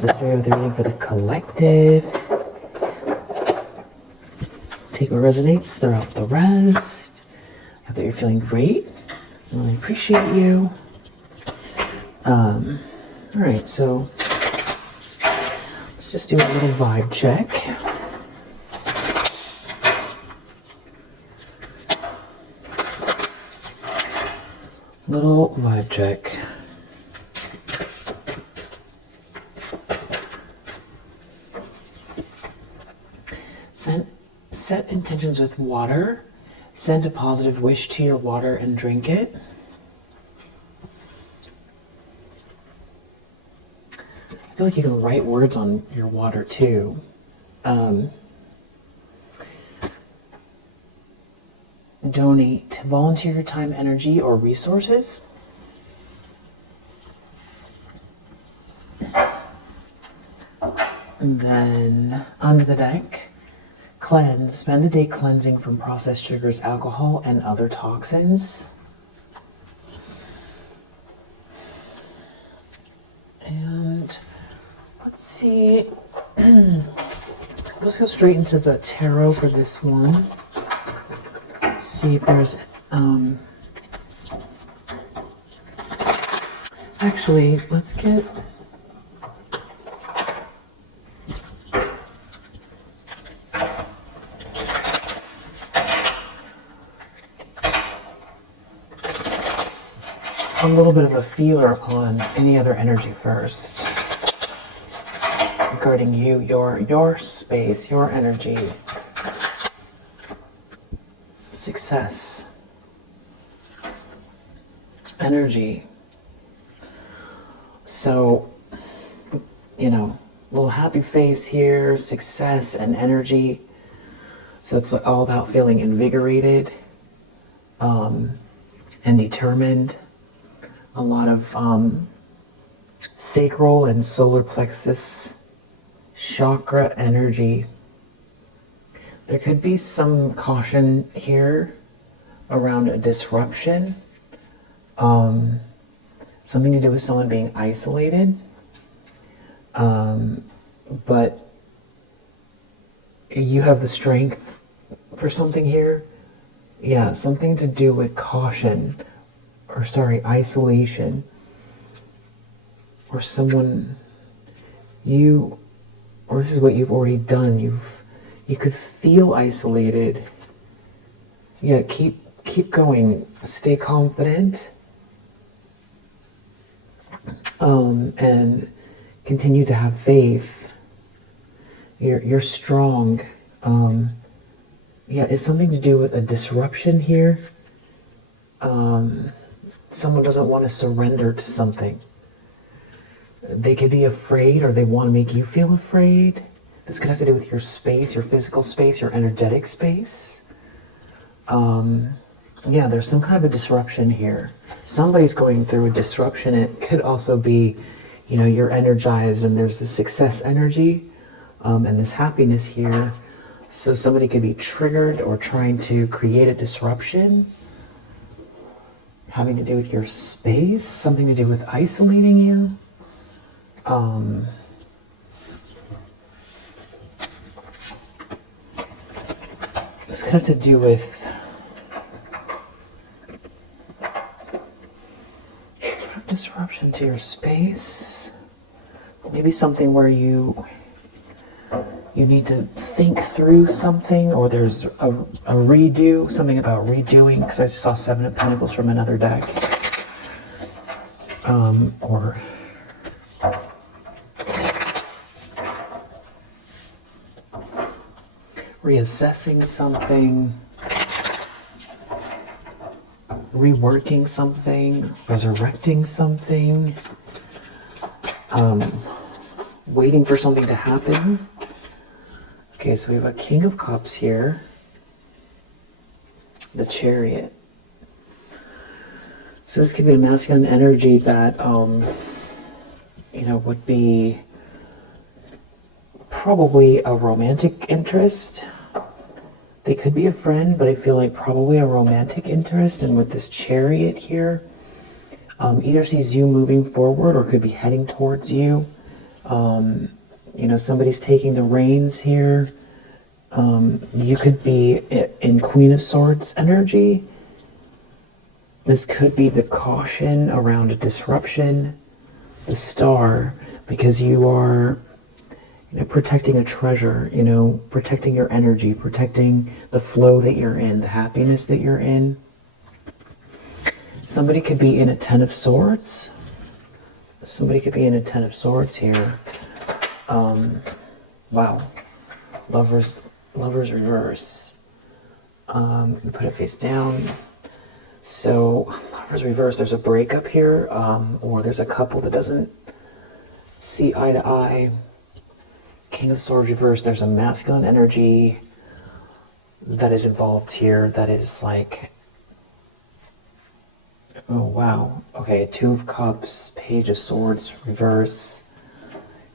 This is with reading for the collective. Take what resonates, throw out the rest. I hope that you're feeling great. I really appreciate you. Alright, so let's just do a little vibe check. Little vibe check. Set intentions with water. Send a positive wish to your water and drink it. I feel like you can write words on your water too. Donate, volunteer your time, energy, or resources. And then under the deck, cleanse. Spend the day cleansing from processed sugars, alcohol, and other toxins. And let's see. Let's go straight into the tarot for this one. Let's see if there's actually, let's get a little bit of a feeler on any other energy first regarding you, your space, your energy, success, energy. So, you know, little happy face here, success and energy. So it's all about feeling invigorated and determined. A lot of sacral and solar plexus chakra energy. There could be some caution here around a disruption. Something to do with someone being isolated. But you have the strength for something here. Yeah, something to do with caution. Or sorry, isolation, or someone or this is what you've already done. You could feel isolated. Yeah, keep going. Stay confident, and continue to have faith. You're strong. Yeah, it's something to do with a disruption here. Someone doesn't want to surrender to something. They could be afraid, or they want to make you feel afraid. This could have to do with your space, your physical space, your energetic space. Yeah, there's some kind of a disruption here. Somebody's going through a disruption. It could also be, you know, you're energized and there's the success energy and this happiness here. So somebody could be triggered or trying to create a disruption. Having to do with your space, something to do with isolating you. This has to do with sort of disruption to your space. Maybe something where you need to think through something, or there's a redo, something about redoing, because I just saw 7 of Pentacles from another deck. Or reassessing something, reworking something, resurrecting something, waiting for something to happen. Okay, so we have a King of Cups here, the Chariot. So this could be a masculine energy that, you know, would be probably a romantic interest. They could be a friend, but I feel like probably a romantic interest. And with this Chariot here, either sees you moving forward or could be heading towards you. You know, somebody's taking the reins here. You could be in Queen of Swords energy. This could be the caution around a disruption, the Star, because you are, you know, protecting a treasure, you know, protecting your energy, protecting the flow that you're in, the happiness that you're in. Somebody could be in a Ten of Swords. Somebody could be in a Ten of Swords here. Wow. Lovers reverse. You put it face down. So, Lovers reverse, there's a breakup here, or there's a couple that doesn't see eye to eye. King of Swords reverse, there's a masculine energy that is involved here that is like, oh wow, okay, Two of Cups, Page of Swords reverse,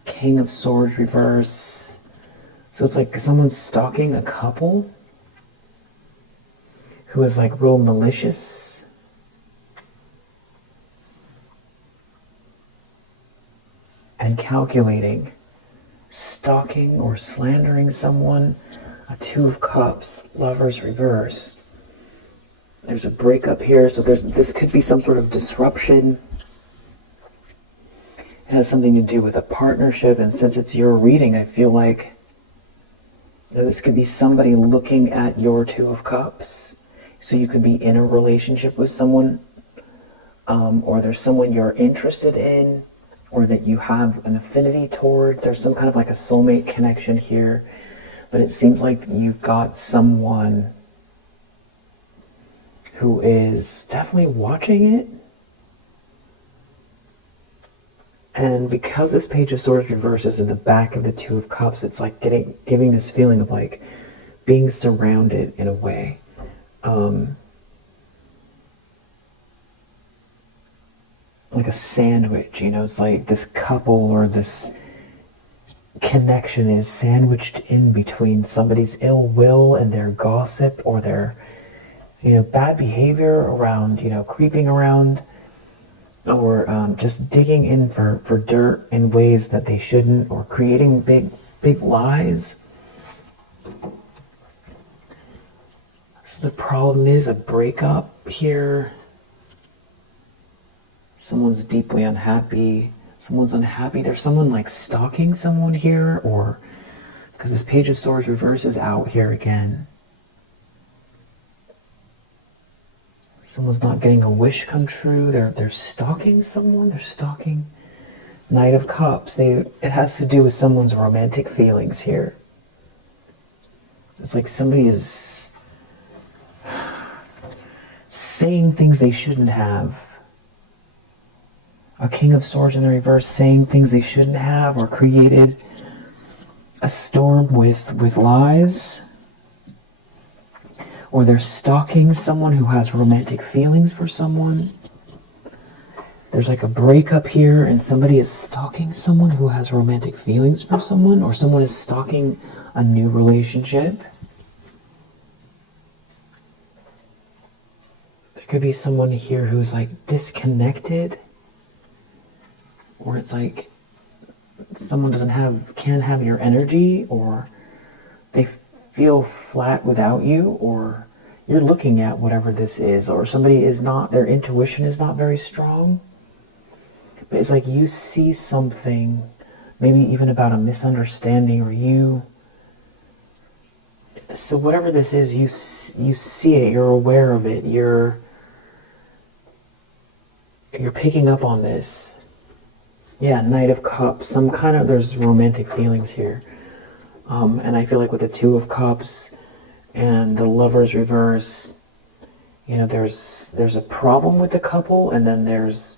King of Swords reverse. So it's like someone's stalking a couple who is like real malicious. And calculating, stalking or slandering someone. A Two of Cups, Lovers reverse. There's a breakup here, so this could be some sort of disruption. It has something to do with a partnership, and since it's your reading, I feel like this could be somebody looking at your Two of Cups. So you could be in a relationship with someone, or there's someone you're interested in, or that you have an affinity towards. There's some kind of like a soulmate connection here, but it seems like you've got someone who is definitely watching it. And because this Page of Swords reverse is in the back of the Two of Cups, it's like giving this feeling of like being surrounded in a way. Like a sandwich, you know, it's like this couple or this connection is sandwiched in between somebody's ill will and their gossip or their, you know, bad behavior around, you know, creeping around, or just digging in for dirt in ways that they shouldn't, or creating big lies. So the problem is a breakup here. Someone's deeply unhappy. Someone's unhappy. There's someone like stalking someone here, or because this Page of Swords reverse is out here again. Someone's not getting a wish come true. They're stalking someone. They're stalking. Knight of Cups. It has to do with someone's romantic feelings here. It's like somebody is saying things they shouldn't have. A King of Swords in the reverse, saying things they shouldn't have, or created a storm with lies. Or they're stalking someone who has romantic feelings for someone. There's like a breakup here, and somebody is stalking someone who has romantic feelings for someone, or someone is stalking a new relationship. There could be someone here who's like disconnected, or it's like someone can't have your energy, or they feel flat without you, or you're looking at whatever this is, or somebody is not, their intuition is not very strong. But it's like you see something, maybe even about a misunderstanding, or so whatever this is, you see it, you're aware of it, you're picking up on this. Yeah, Knight of Cups, there's romantic feelings here. And I feel like with the Two of Cups and the Lovers reverse, you know, there's a problem with the couple, and then there's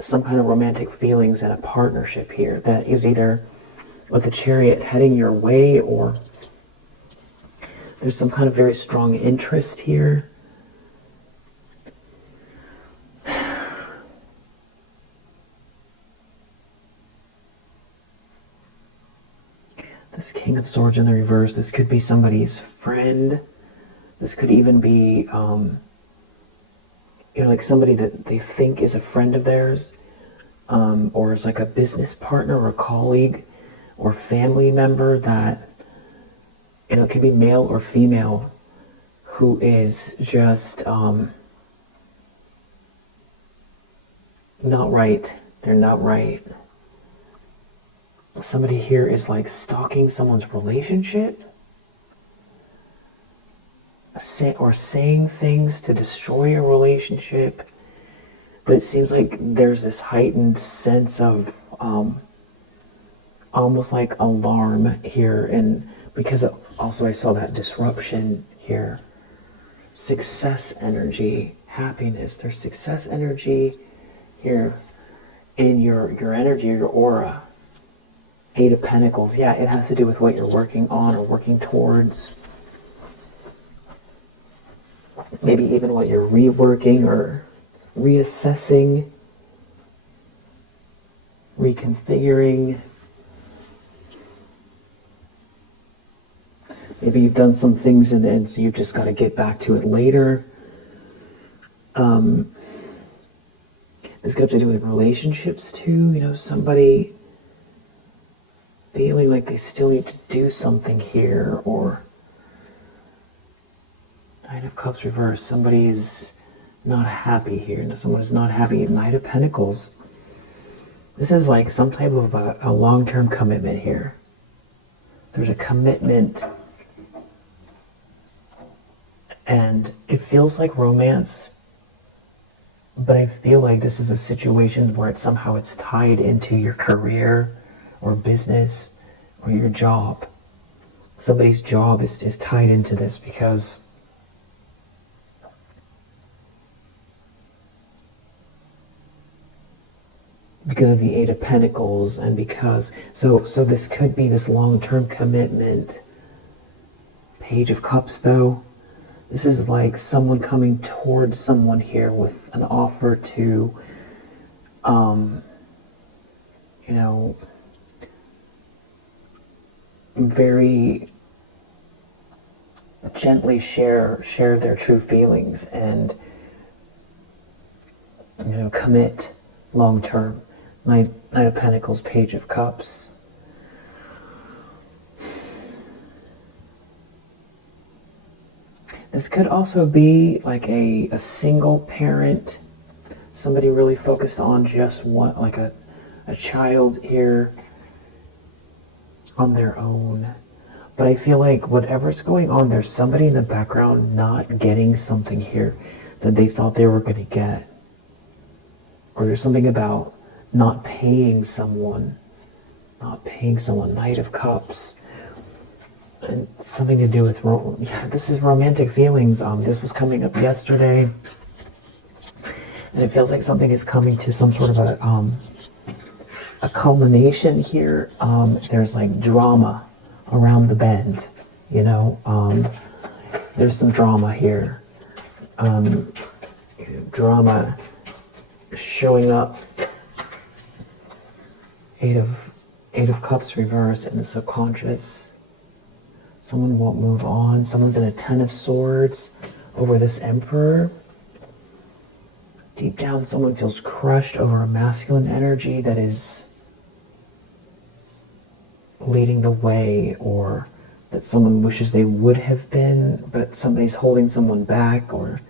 some kind of romantic feelings and a partnership here that is either with the Chariot heading your way, or there's some kind of very strong interest here. This King of Swords in the reverse, this could be somebody's friend. This could even be, you know, like somebody that they think is a friend of theirs. or it's like a business partner or colleague or family member that, it could be male or female, who is just not right. They're not right. Somebody here is like stalking someone's relationship, or saying things to destroy a relationship. But it seems like there's this heightened sense of almost like alarm here, and because also I saw that disruption here. Success energy, happiness. There's success energy here in your energy, your aura. 8 of Pentacles. Yeah, it has to do with what you're working on or working towards. Maybe even what you're reworking or reassessing, reconfiguring. Maybe you've done some things and so you've just got to get back to it later. This could have to do with relationships too. Somebody feeling like they still need to do something here, or Knight of Cups reversed. Somebody is not happy here. Someone is not happy. Knight of Pentacles. This is like some type of a long-term commitment here. There's a commitment, and it feels like romance, but I feel like this is a situation where it's tied into your career or business or your job. Somebody's job is tied into this because of the 8 of Pentacles, and because so this could be this long-term commitment. Page of Cups though, this is like someone coming towards someone here with an offer to very gently share their true feelings and commit long term. Knight of Pentacles, Page of Cups. This could also be like a single parent, somebody really focused on just one, like a child here on their own. But I feel like whatever's going on, there's somebody in the background not getting something here that they thought they were going to get. Or there's something about not paying someone. Knight of Cups. And something to do with, this is romantic feelings. This was coming up yesterday. And it feels like something is coming to some sort of a culmination here. There's like drama around the bend, there's some drama here. Drama showing up. Eight of Cups reverse in the subconscious. Someone won't move on. Someone's in a 10 of Swords over this Emperor. Deep down, someone feels crushed over a masculine energy that is leading the way, or that someone wishes they would have been, but somebody's holding someone back, or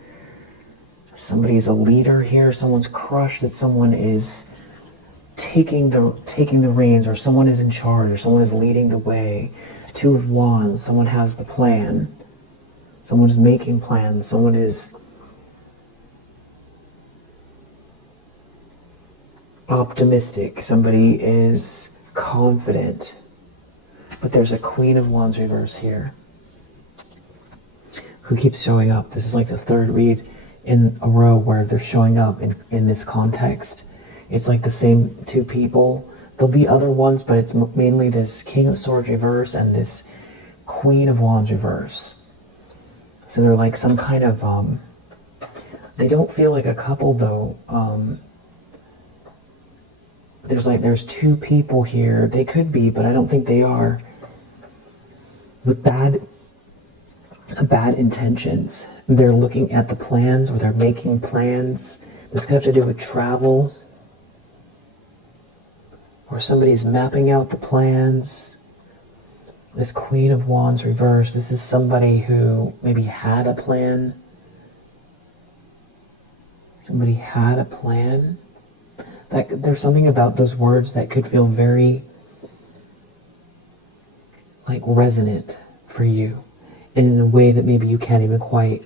somebody's a leader here. Someone's crushed that someone is taking the reins, or someone is in charge, or someone is leading the way. 2 of Wands, someone has the plan. Someone's making plans. Someone is optimistic. Somebody is confident. But there's a Queen of Wands reverse here who keeps showing up. This is like the 3rd read in a row where they're showing up in this context. It's like the same 2 people. There'll be other ones, but it's mainly this King of Swords reverse and this Queen of Wands reverse. So they're like some kind of, they don't feel like a couple though. There's 2 people here. They could be, but I don't think they are. With bad intentions. They're looking at the plans, or they're making plans. This could have to do with travel. or somebody's mapping out the plans. This Queen of Wands reversed, this is somebody who maybe had a plan. Somebody had a plan. That there's something about those words that could feel very like resonant for you, and in a way that maybe you can't even quite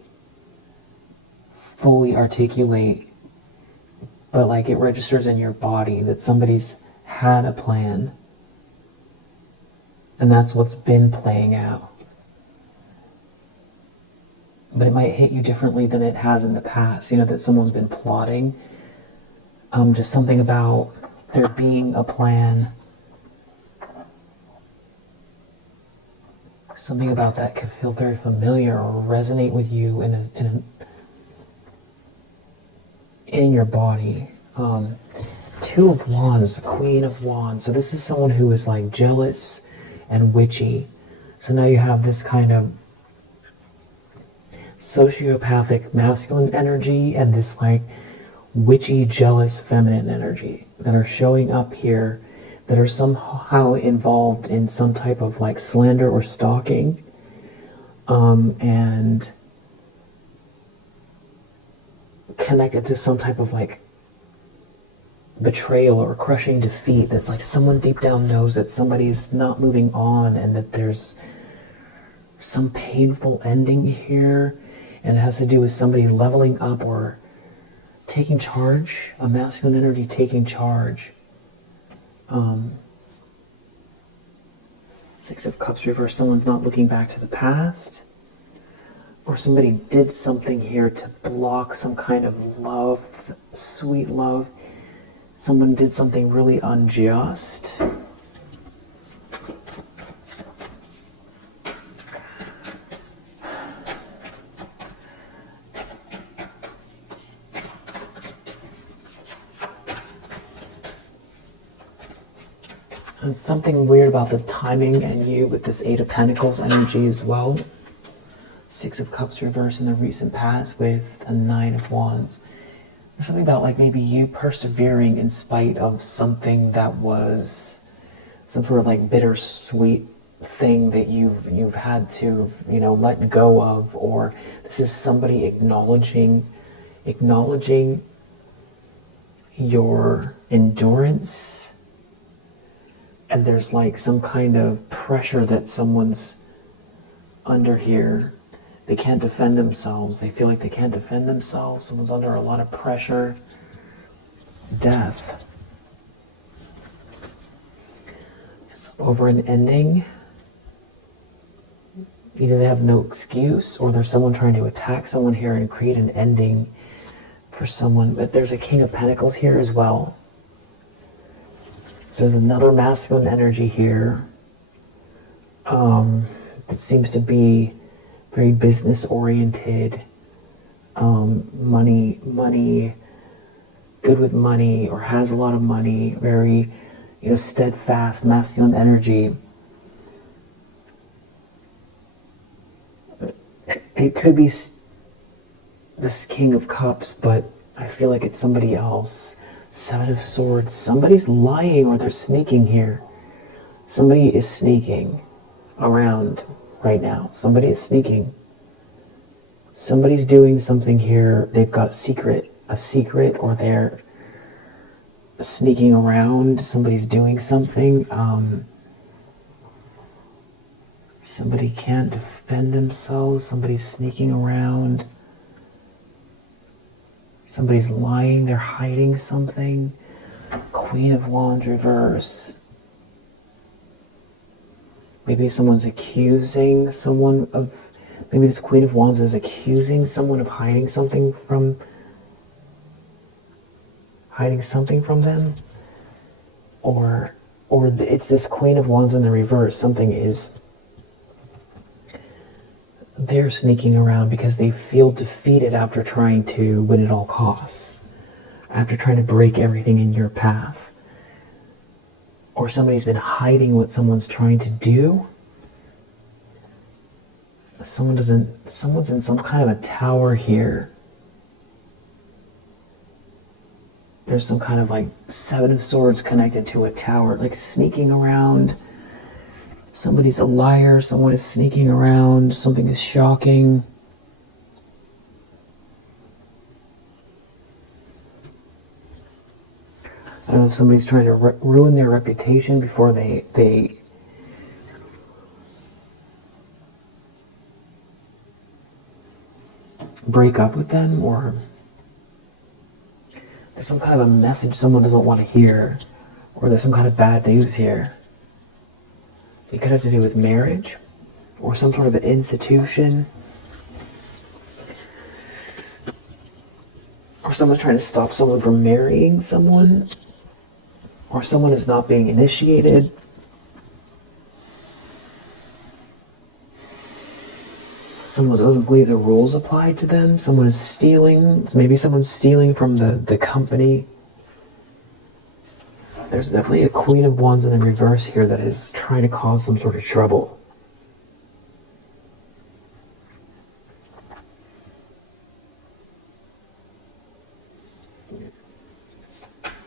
fully articulate, but like it registers in your body that somebody's had a plan, and that's what's been playing out. But it might hit you differently than it has in the past, you know, that someone's been plotting. Just something about there being a plan. Something about that could feel very familiar or resonate with you in your body. Two of Wands, the Queen of Wands. So this is someone who is like jealous and witchy. So now you have this kind of sociopathic masculine energy and this like witchy, jealous feminine energy that are showing up here, that are somehow involved in some type of like slander or stalking, and connected to some type of like betrayal or crushing defeat. That's like someone deep down knows that somebody's not moving on and that there's some painful ending here, and it has to do with somebody leveling up or taking charge, a masculine energy taking charge. Six of Cups reverse, someone's not looking back to the past, or somebody did something here to block some kind of love, sweet love. Someone did something really unjust. And something weird about the timing and you with this Eight of Pentacles energy as well. Six of Cups reverse in the recent past with a Nine of Wands. There's something about like maybe you persevering in spite of something that was some sort of like bittersweet thing that you've had to, you know, let go of, or this is somebody acknowledging your endurance. And there's like some kind of pressure that someone's under here. They can't defend themselves. They feel like they can't defend themselves. Someone's under a lot of pressure. Death. It's over an ending. Either they have no excuse, or there's someone trying to attack someone here and create an ending for someone. But there's a King of Pentacles here as well. So there's another masculine energy here that seems to be very business oriented, money, good with money, or has a lot of money, very, you know, steadfast masculine energy. It could be this King of Cups, but I feel like it's somebody else. Seven of Swords. Somebody's lying or they're sneaking here. Somebody is sneaking around right now. Somebody is sneaking. Somebody's doing something here. They've got a secret, or they're sneaking around. Somebody's doing something. Somebody can't defend themselves. Somebody's sneaking around. Somebody's lying, they're hiding something. Queen of Wands reverse. Maybe someone's accusing someone of, maybe this Queen of Wands is accusing someone of hiding something from them. Or it's this Queen of Wands in the reverse. Something is, they're sneaking around because they feel defeated after trying to win at all costs, after trying to break everything in your path. Or somebody's been hiding what someone's trying to do. Someone's in some kind of a tower here. There's some kind of like Seven of Swords connected to a tower, like sneaking around. Somebody's a liar, someone is sneaking around, something is shocking. I don't know if somebody's trying to ruin their reputation before they break up with them, or there's some kind of a message someone doesn't want to hear, or there's some kind of bad news here. It could have to do with marriage, or some sort of an institution, or someone's trying to stop someone from marrying someone, or someone is not being initiated. Someone doesn't believe the rules apply to them. Someone is stealing. Maybe someone's stealing from the company. There's definitely a Queen of Wands in the reverse here that is trying to cause some sort of trouble.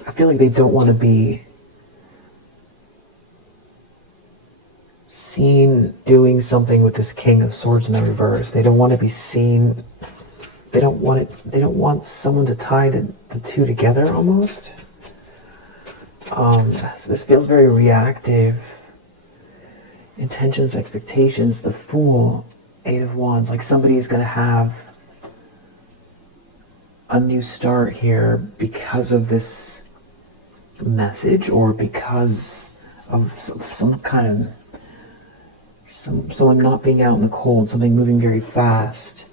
I feel like they don't want to be seen doing something with this King of Swords in the reverse. They don't want to be seen. They don't want someone to tie the two together almost. So this feels very reactive. Intentions, expectations, the Fool, Eight of Wands. Like somebody's going to have a new start here because of this message, or because of some kind of someone not being out in the cold, something moving very fast.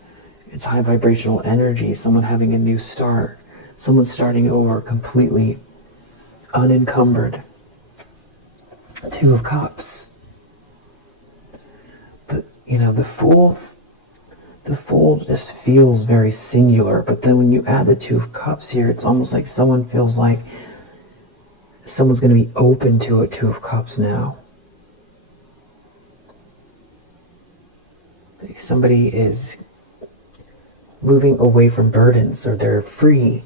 It's high vibrational energy, someone having a new start, someone starting over completely unencumbered. Two of Cups. But, you know, the Fool just feels very singular, but then when you add the Two of Cups here, it's almost like someone feels like someone's going to be open to a Two of Cups now. Like somebody is moving away from burdens, or they're free,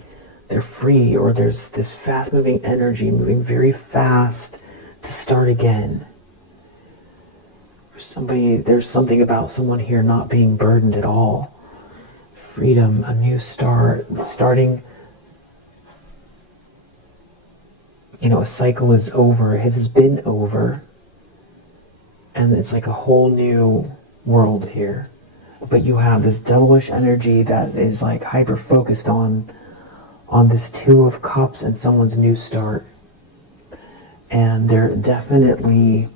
or there's this fast-moving energy moving very fast to start again. There's something about someone here not being burdened at all. Freedom, a new start, starting. You know, a cycle is over, it has been over, and it's like a whole new world here. But you have this devilish energy that is like hyper-focused on this Two of Cups and someone's new start. And they're definitely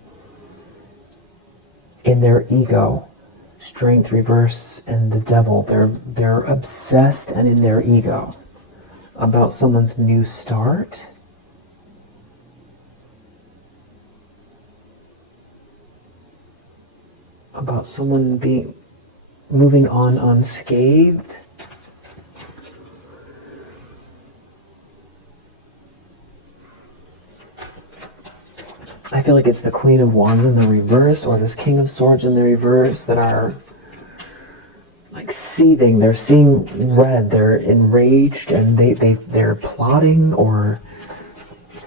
in their ego. Strength, reverse, and the Devil. They're obsessed and in their ego about someone's new start. About someone moving on unscathed. I feel like it's the Queen of Wands in the reverse, or this King of Swords in the reverse, that are like seething. They're seeing red. They're enraged, and they're plotting, or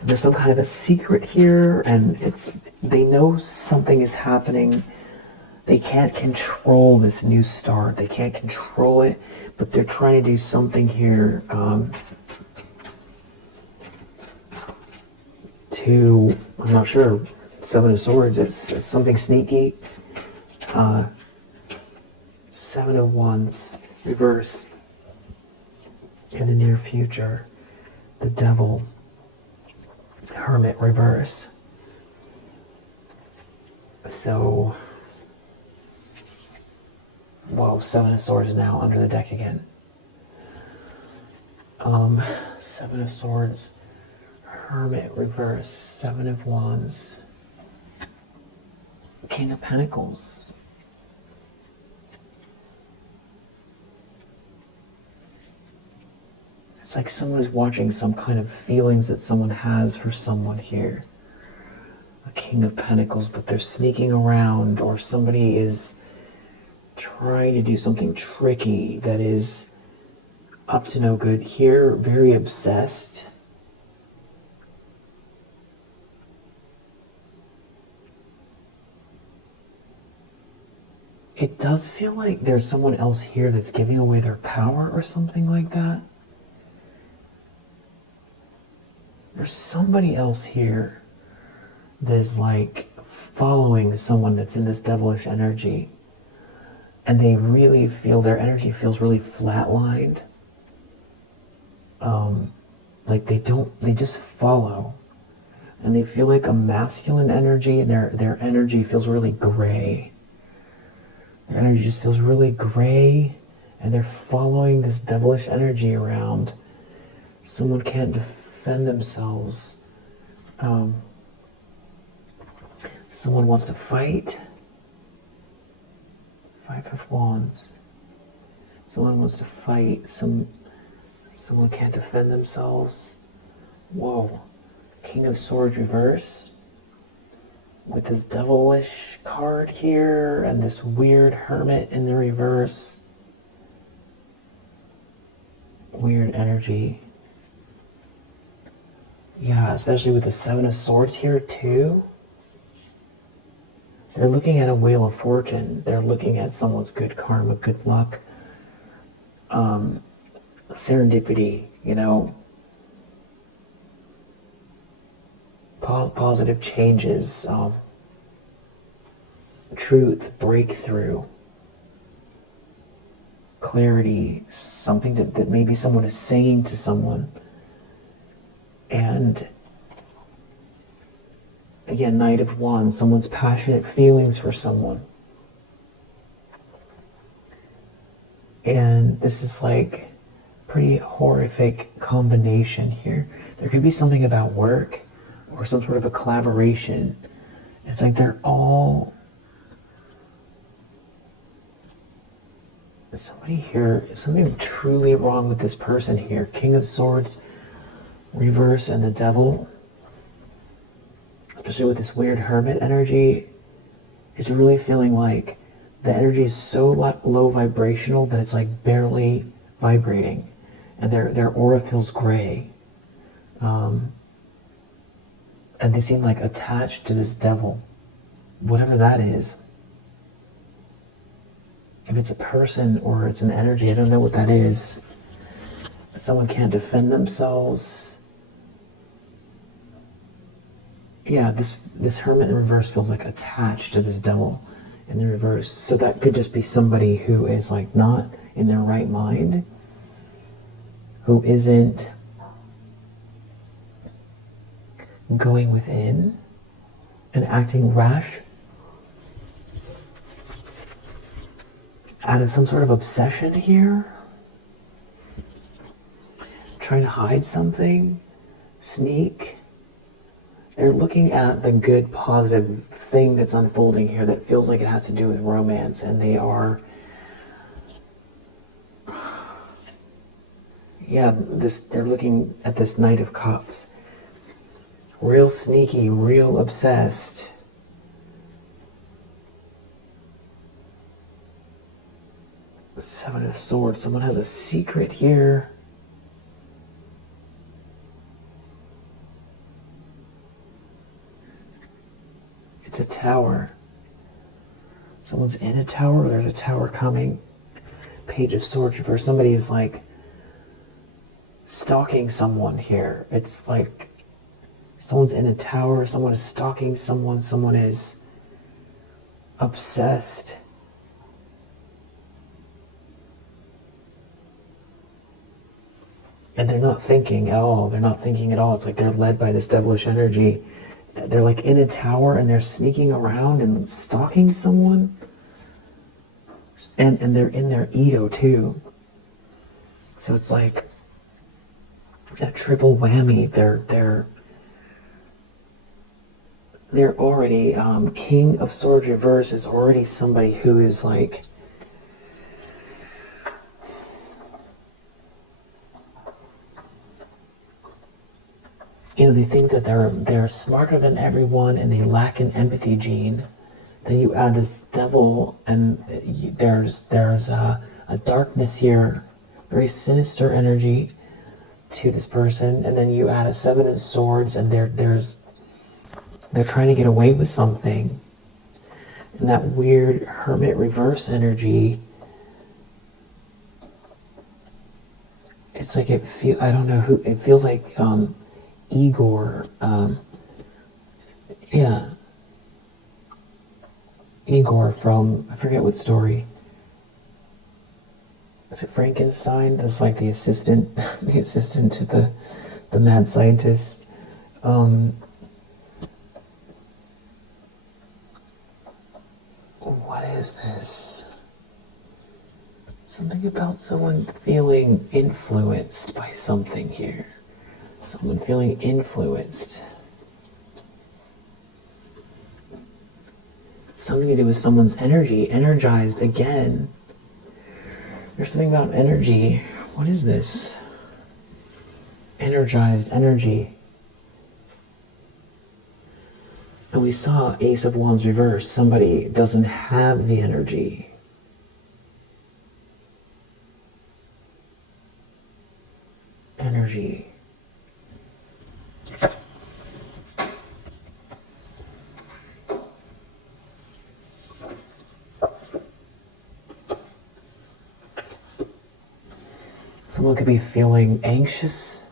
there's some kind of a secret here, and they know something is happening. They can't control this new start. They can't control it, but they're trying to do something here I'm not sure, Seven of Swords, it's something sneaky. Seven of Wands, reverse, in the near future. The Devil, Hermit, reverse. So, whoa, Seven of Swords now under the deck again. Seven of Swords, Hermit, reverse, Seven of Wands, King of Pentacles. It's like someone is watching some kind of feelings that someone has for someone here. A King of Pentacles, but they're sneaking around, or somebody is trying to do something tricky that is up to no good here. Very obsessed. it does feel like there's someone else here that's giving away their power or something like that. There's somebody else here that is like following someone that's in this devilish energy, and they really feel their energy feels really flatlined. Like they just follow, and they feel like a masculine energy, and their energy feels really gray. Their energy just feels really gray, and they're following this devilish energy around. Someone can't defend themselves. Someone wants to fight. 5 of Wands. Someone wants to fight. Someone can't defend themselves. Whoa. King of Swords reverse. With this devilish card here, and this weird hermit in the reverse. Weird energy. Yeah, especially with the 7 of Swords here too. They're looking at a Wheel of Fortune. They're looking at someone's good karma, good luck, serendipity, positive changes, truth, breakthrough, clarity, something that maybe someone is saying to someone. And again, Knight of Wands, someone's passionate feelings for someone. And this is like pretty horrific combination here. There could be something about work or some sort of a collaboration. It's like they're all... Somebody here, something truly wrong with this person here. King of Swords, reverse, and the Devil. Especially with this weird hermit energy. It's really feeling like the energy is so low vibrational that it's like barely vibrating. And their aura feels gray. And they seem like attached to this devil, whatever that is. If it's a person or it's an energy, I don't know what that is. Someone can't defend themselves. Yeah, this hermit in reverse feels like attached to this devil in the reverse. So that could just be somebody who is like not in their right mind, who isn't going within and acting rash out of some sort of obsession here, trying to hide something, sneak. They're looking at the good, positive thing that's unfolding here that feels like it has to do with romance, and they are, they're looking at this Knight of Cups. Real sneaky, real obsessed. Seven of Swords. Someone has a secret here. It's a tower. Someone's in a tower, or there's a tower coming. Page of Swords reverse. Somebody is like stalking someone here. It's like someone's in a tower, someone is stalking someone, someone is obsessed. And they're not thinking at all. They're not thinking at all. It's like they're led by this devilish energy. They're like in a tower and they're sneaking around and stalking someone. And they're in their ego too. So it's like a triple whammy. They're already, King of Swords reverse is already somebody who is like, they think that they're smarter than everyone and they lack an empathy gene. Then you add this devil and there's a darkness here, very sinister energy to this person. And then you add a 7 of Swords and they're trying to get away with something. And that weird Hermit reverse energy, it's like I don't know who, it feels like Igor, yeah, Igor from, I forget what story. Is it Frankenstein? That's like the assistant, the assistant to the mad scientist. What is this? Something about someone feeling influenced by something here. Someone feeling influenced. Something to do with someone's energy, energized again. There's something about energy. What is this? Energized energy. And we saw Ace of Wands reverse. Somebody doesn't have the energy. Energy. Someone could be feeling anxious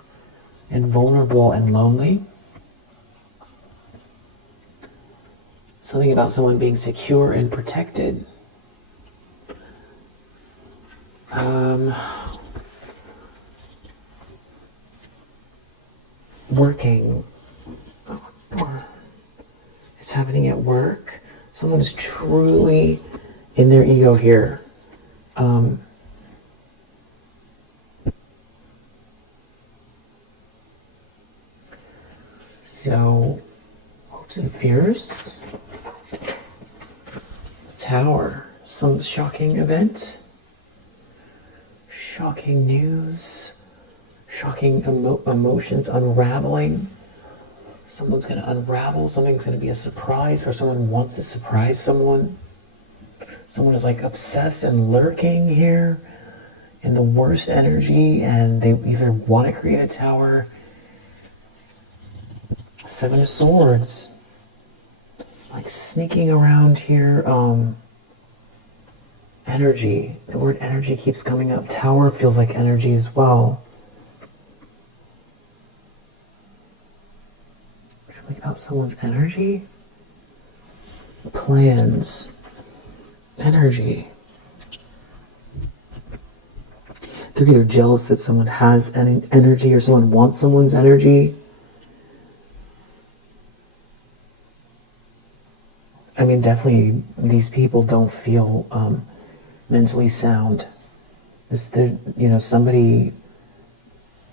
and vulnerable and lonely. Something about someone being secure and protected. Working. It's happening at work. Someone is truly in their ego here. So, hopes and fears. Tower. Some shocking event. Shocking news. Shocking emotions unraveling. Someone's going to unravel. Something's going to be a surprise, or someone wants to surprise someone. Someone is like obsessed and lurking here in the worst energy, and they either want to create a tower. Seven of Swords. Like sneaking around here. Energy. The word energy keeps coming up. Tower feels like energy as well. Something about someone's energy? Plans. Energy. They're either jealous that someone has any energy or someone wants someone's energy. I mean, definitely these people don't feel mentally sound. Somebody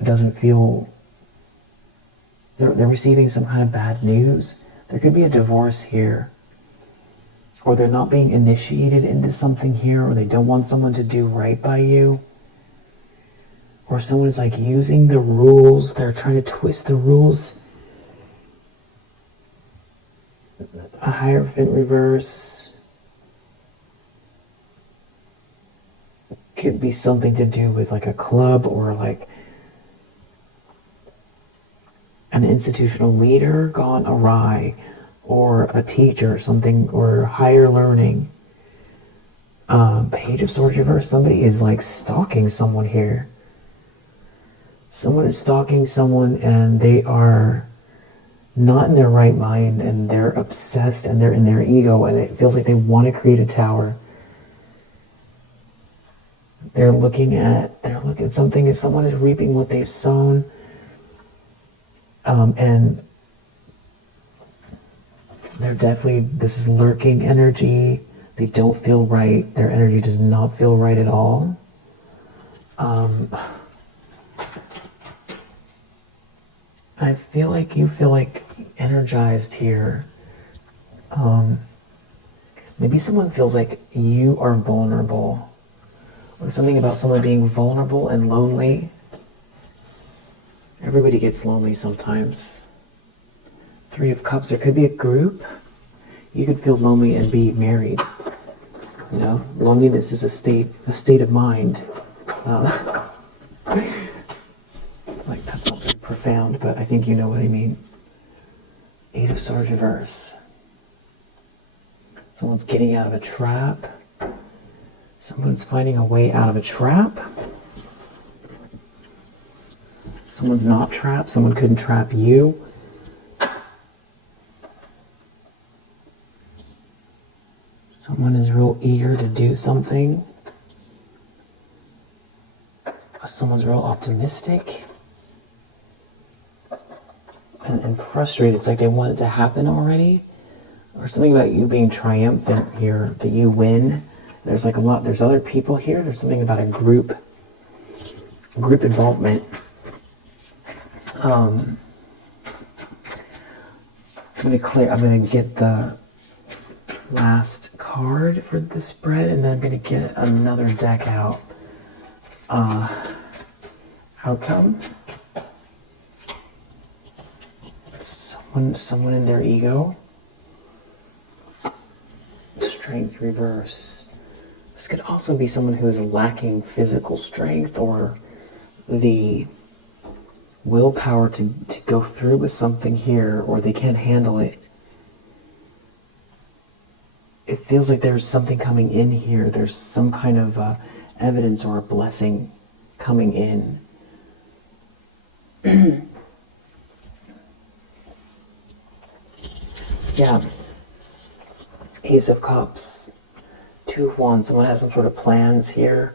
doesn't feel, they're receiving some kind of bad news. There could be a divorce here. Or they're not being initiated into something here, or they don't want someone to do right by you. Or someone's like using the rules, they're trying to twist the rules. A Hierophant reverse. Could be something to do with like a club or like an institutional leader gone awry, or a teacher or something, or higher learning. Page of Swords reverse. Somebody is like stalking someone here. Someone is stalking someone and they are not in their right mind, and they're obsessed and they're in their ego, and it feels like they want to create a tower. They're looking at something as someone is reaping what they've sown. And they're definitely, this is lurking energy. They don't feel right. Their energy does not feel right at all. I feel like you feel like energized here. Maybe someone feels like you are vulnerable. Or something about someone being vulnerable and lonely. Everybody gets lonely sometimes. Three of Cups. There could be a group. You could feel lonely and be married. You know, loneliness is a state of mind. It's like, that's not very profound, but I think you know what I mean. Eight of Swords reverse. Someone's getting out of a trap. Someone's finding a way out of a trap. Someone's not trapped. Someone couldn't trap you. Someone is real eager to do something. Someone's real optimistic and frustrated. It's like they want it to happen already. Or something about you being triumphant here, that you win. There's like there's other people here. There's something about a group involvement. I'm going to get the last card for the spread, and then I'm going to get another deck out. Outcome. Someone in their ego. Strength reverse. This could also be someone who is lacking physical strength or the willpower to go through with something here, or they can't handle it. It feels like there's something coming in here. There's some kind of evidence or a blessing coming in. Yeah. Ace of Cups. 2 of Wands. Someone has some sort of plans here.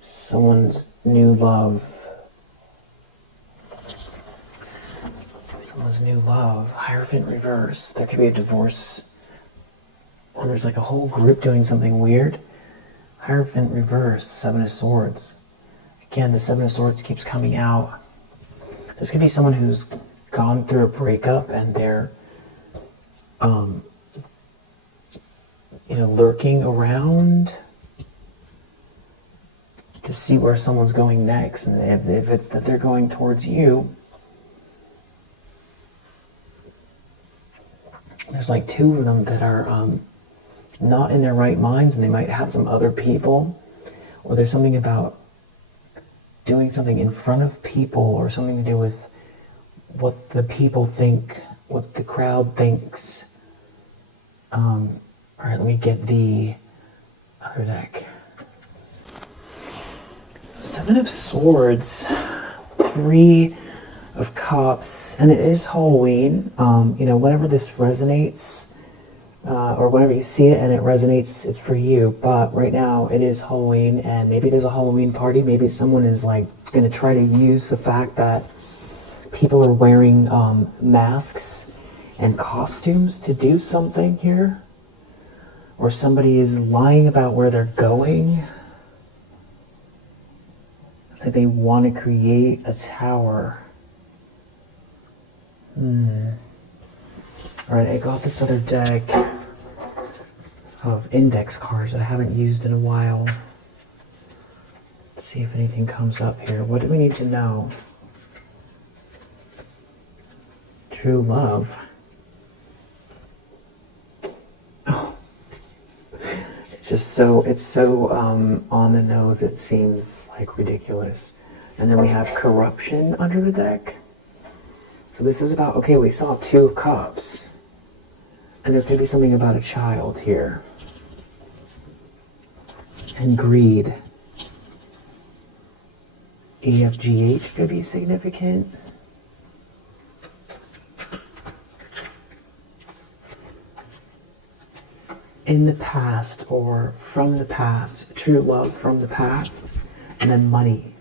Someone's new love. Someone's new love. Hierophant reverse. There could be a divorce. Or there's like a whole group doing something weird. Hierophant reverse. 7 of Swords. Again, the 7 of Swords keeps coming out. There's going to be someone who's gone through a breakup and they're lurking around to see where someone's going next. And if it's that they're going towards you, there's like 2 of them that are not in their right minds, and they might have some other people, or there's something about doing something in front of people, or something to do with what the people think, what the crowd thinks. All right, let me get the other deck. 7 of Swords, 3 of Cups, and it is Halloween. Whenever this resonates, or whenever you see it and it resonates, it's for you. But right now it is Halloween, and maybe there's a Halloween party. Maybe someone is like going to try to use the fact that people are wearing masks and costumes to do something here. Or somebody is lying about where they're going. It's like they want to create a tower. Alright, I got this other deck of index cards that I haven't used in a while. Let's see if anything comes up here. What do we need to know? True love. Oh. It's so on the nose, it seems like ridiculous. And then we have corruption under the deck. So this is about, okay, we saw 2 of Cups. And there could be something about a child here. And greed. EFGH could be significant. In the past, or from the past. True love from the past. And then money.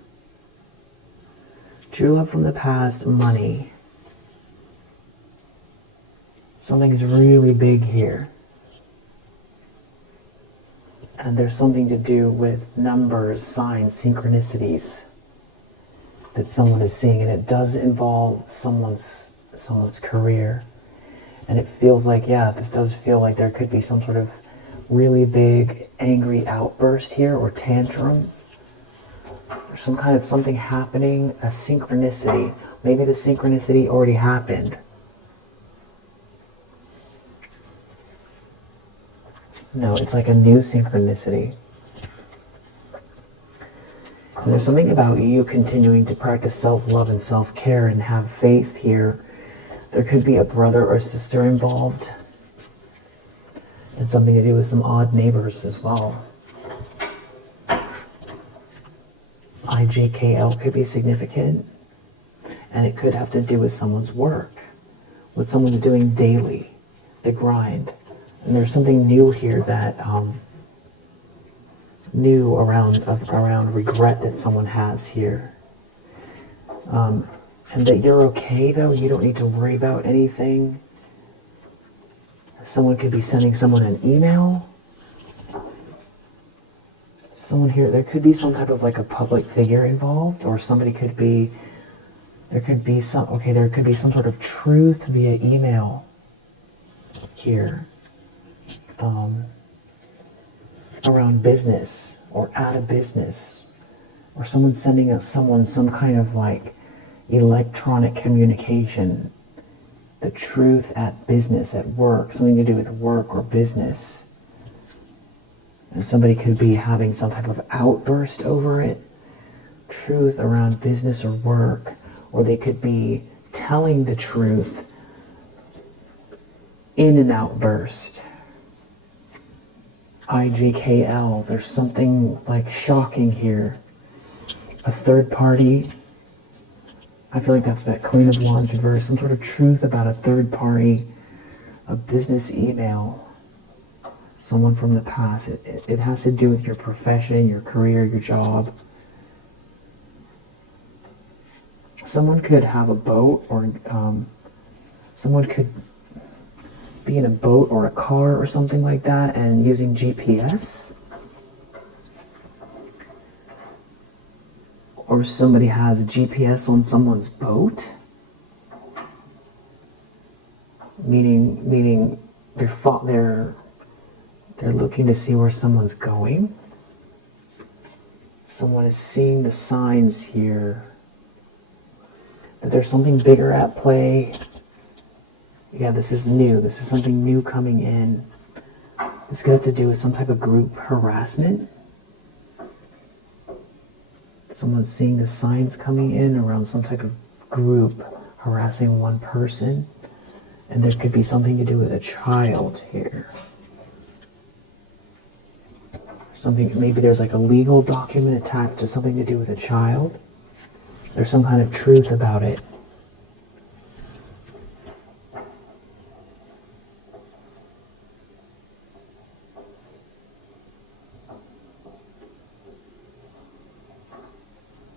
True love from the past, money. Something's really big here. And there's something to do with numbers, signs, synchronicities that someone is seeing, and it does involve someone's career. And it feels like, yeah, this does feel like there could be some sort of really big angry outburst here, or tantrum. There's some kind of something happening, a synchronicity. Maybe the synchronicity already happened. No, it's like a new synchronicity. And there's something about you continuing to practice self-love and self-care and have faith here. There could be a brother or sister involved. And something to do with some odd neighbors as well. IGKL could be significant, and it could have to do with someone's work, what someone's doing daily, the grind. And there's something new here that new around regret that someone has here, and that you're okay though. You don't need to worry about anything. Someone could be sending someone an email. Someone here, there could be some type of like a public figure involved, or somebody could be, there could be some sort of truth via email here, around business or out of business, or someone sending someone some kind of like electronic communication, the truth at business, at work, something to do with work or business. And somebody could be having some type of outburst over it, truth around business or work, or they could be telling the truth in an outburst. IGKL, there's something like shocking here. A third party, I feel like that's that Queen of Wands reverse, some sort of truth about a third party, a business email, someone from the past. It has to do with your profession, your career, your job. Someone could have a boat, or someone could be in a boat or a car or something like that and using GPS. Or somebody has GPS on someone's boat. Meaning they're looking to see where someone's going. Someone is seeing the signs here that there's something bigger at play. Yeah, this is new. This is something new coming in. This could have to do with some type of group harassment. Someone's seeing the signs coming in around some type of group harassing one person. And there could be something to do with a child here. Something, maybe there's like a legal document attached to something to do with a child. There's some kind of truth about it.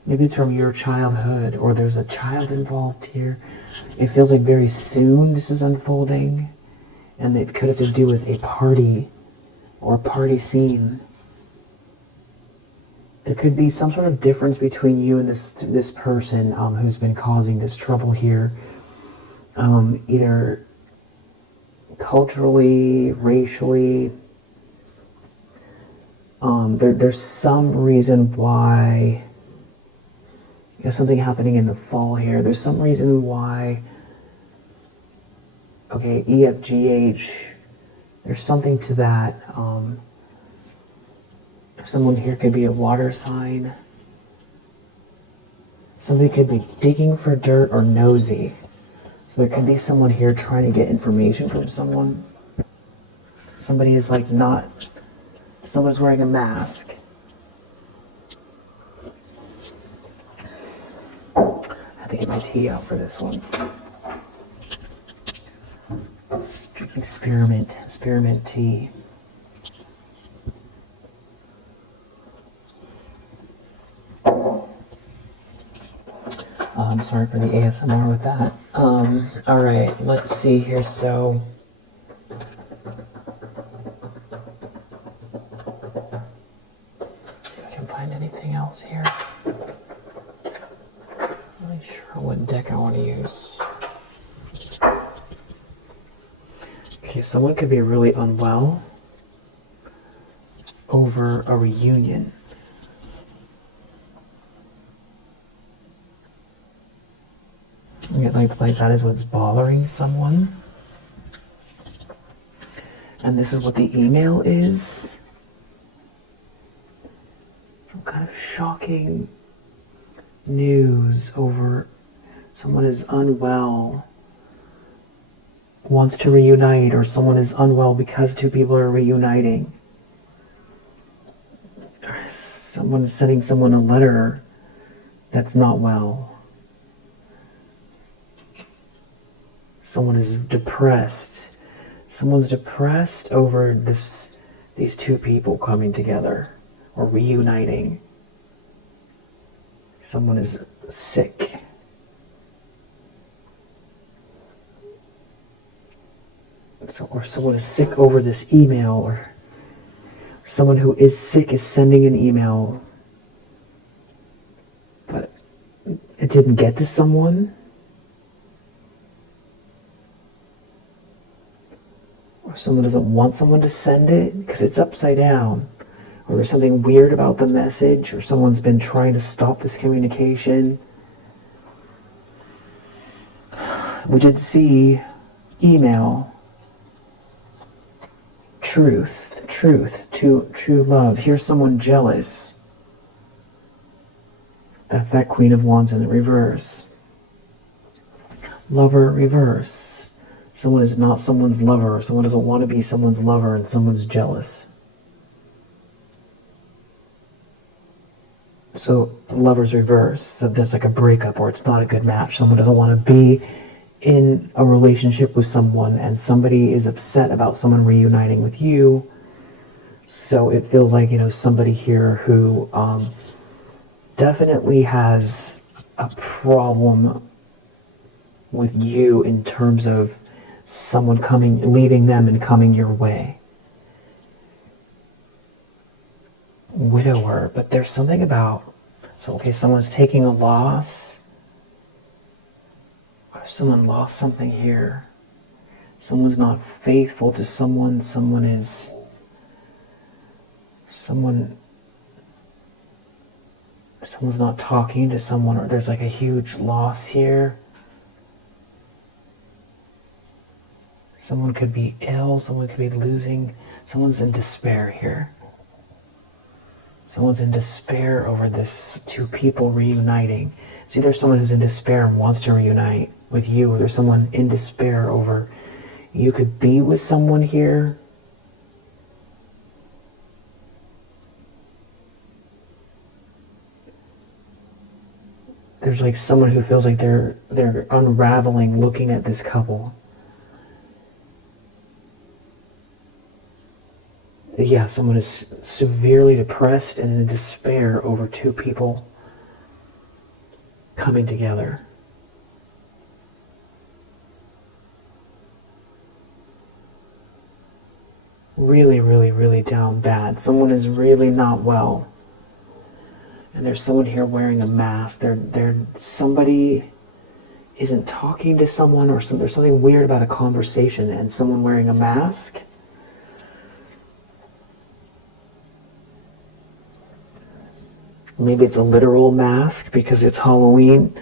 Maybe it's from your childhood, or there's a child involved here. It feels like very soon this is unfolding, and it could have to do with a party or party scene. There could be some sort of difference between you and this person who's been causing this trouble here, either culturally, racially. There's some reason why. There's something happening in the fall here. There's some reason why. Okay, EFGH. There's something to that. Someone here could be a water sign. Somebody could be digging for dirt or nosy. So there could be someone here trying to get information from someone. Somebody is like not. Someone's wearing a mask. To get my tea out for this one. Drinking spearmint tea. I'm sorry for the ASMR with that. All right, let's see here. So, let's see if I can find anything else here. Not sure what deck I want to use. Okay, someone could be really unwell over a reunion. Like that is what's bothering someone. And this is what the email is. Some kind of shocking news over someone is unwell wants to reunite, or someone is unwell because two people are reuniting. Someone is sending someone a letter that's not well. Someone is depressed. Someone's depressed over these two people coming together or reuniting. Someone is sick. Or someone is sick over this email, or someone who is sick is sending an email, but it didn't get to someone. Or someone doesn't want someone to send it because it's upside down. Or there's something weird about the message, or someone's been trying to stop this communication. We did see email. Truth, true love. Here's someone jealous. That's that Queen of Wands in the reverse. Lover, reverse. Someone is not someone's lover. Someone doesn't want to be someone's lover, and someone's jealous. So, lover's reverse. So there's like a breakup, or it's not a good match. Someone doesn't want to be in a relationship with someone, and somebody is upset about someone reuniting with you. So it feels like, somebody here who definitely has a problem with you in terms of someone leaving them and coming your way. Widower, but there's something about, someone's taking a loss. Someone lost something here. Someone's not faithful to someone. Someone's not talking to someone, or there's like a huge loss here. Someone could be ill. Someone could be losing. Someone's in despair here. Someone's in despair over this two people reuniting. It's either someone who's in despair and wants to reunite with you, or there's someone in despair over, you could be with someone here. There's like someone who feels like they're unraveling looking at this couple. Yeah, someone is severely depressed and in despair over two people coming together. Really, really, really down bad. Someone is really not well. And there's someone here wearing a mask. Somebody isn't talking to someone, or there's something weird about a conversation and someone wearing a mask. Maybe it's a literal mask because it's Halloween,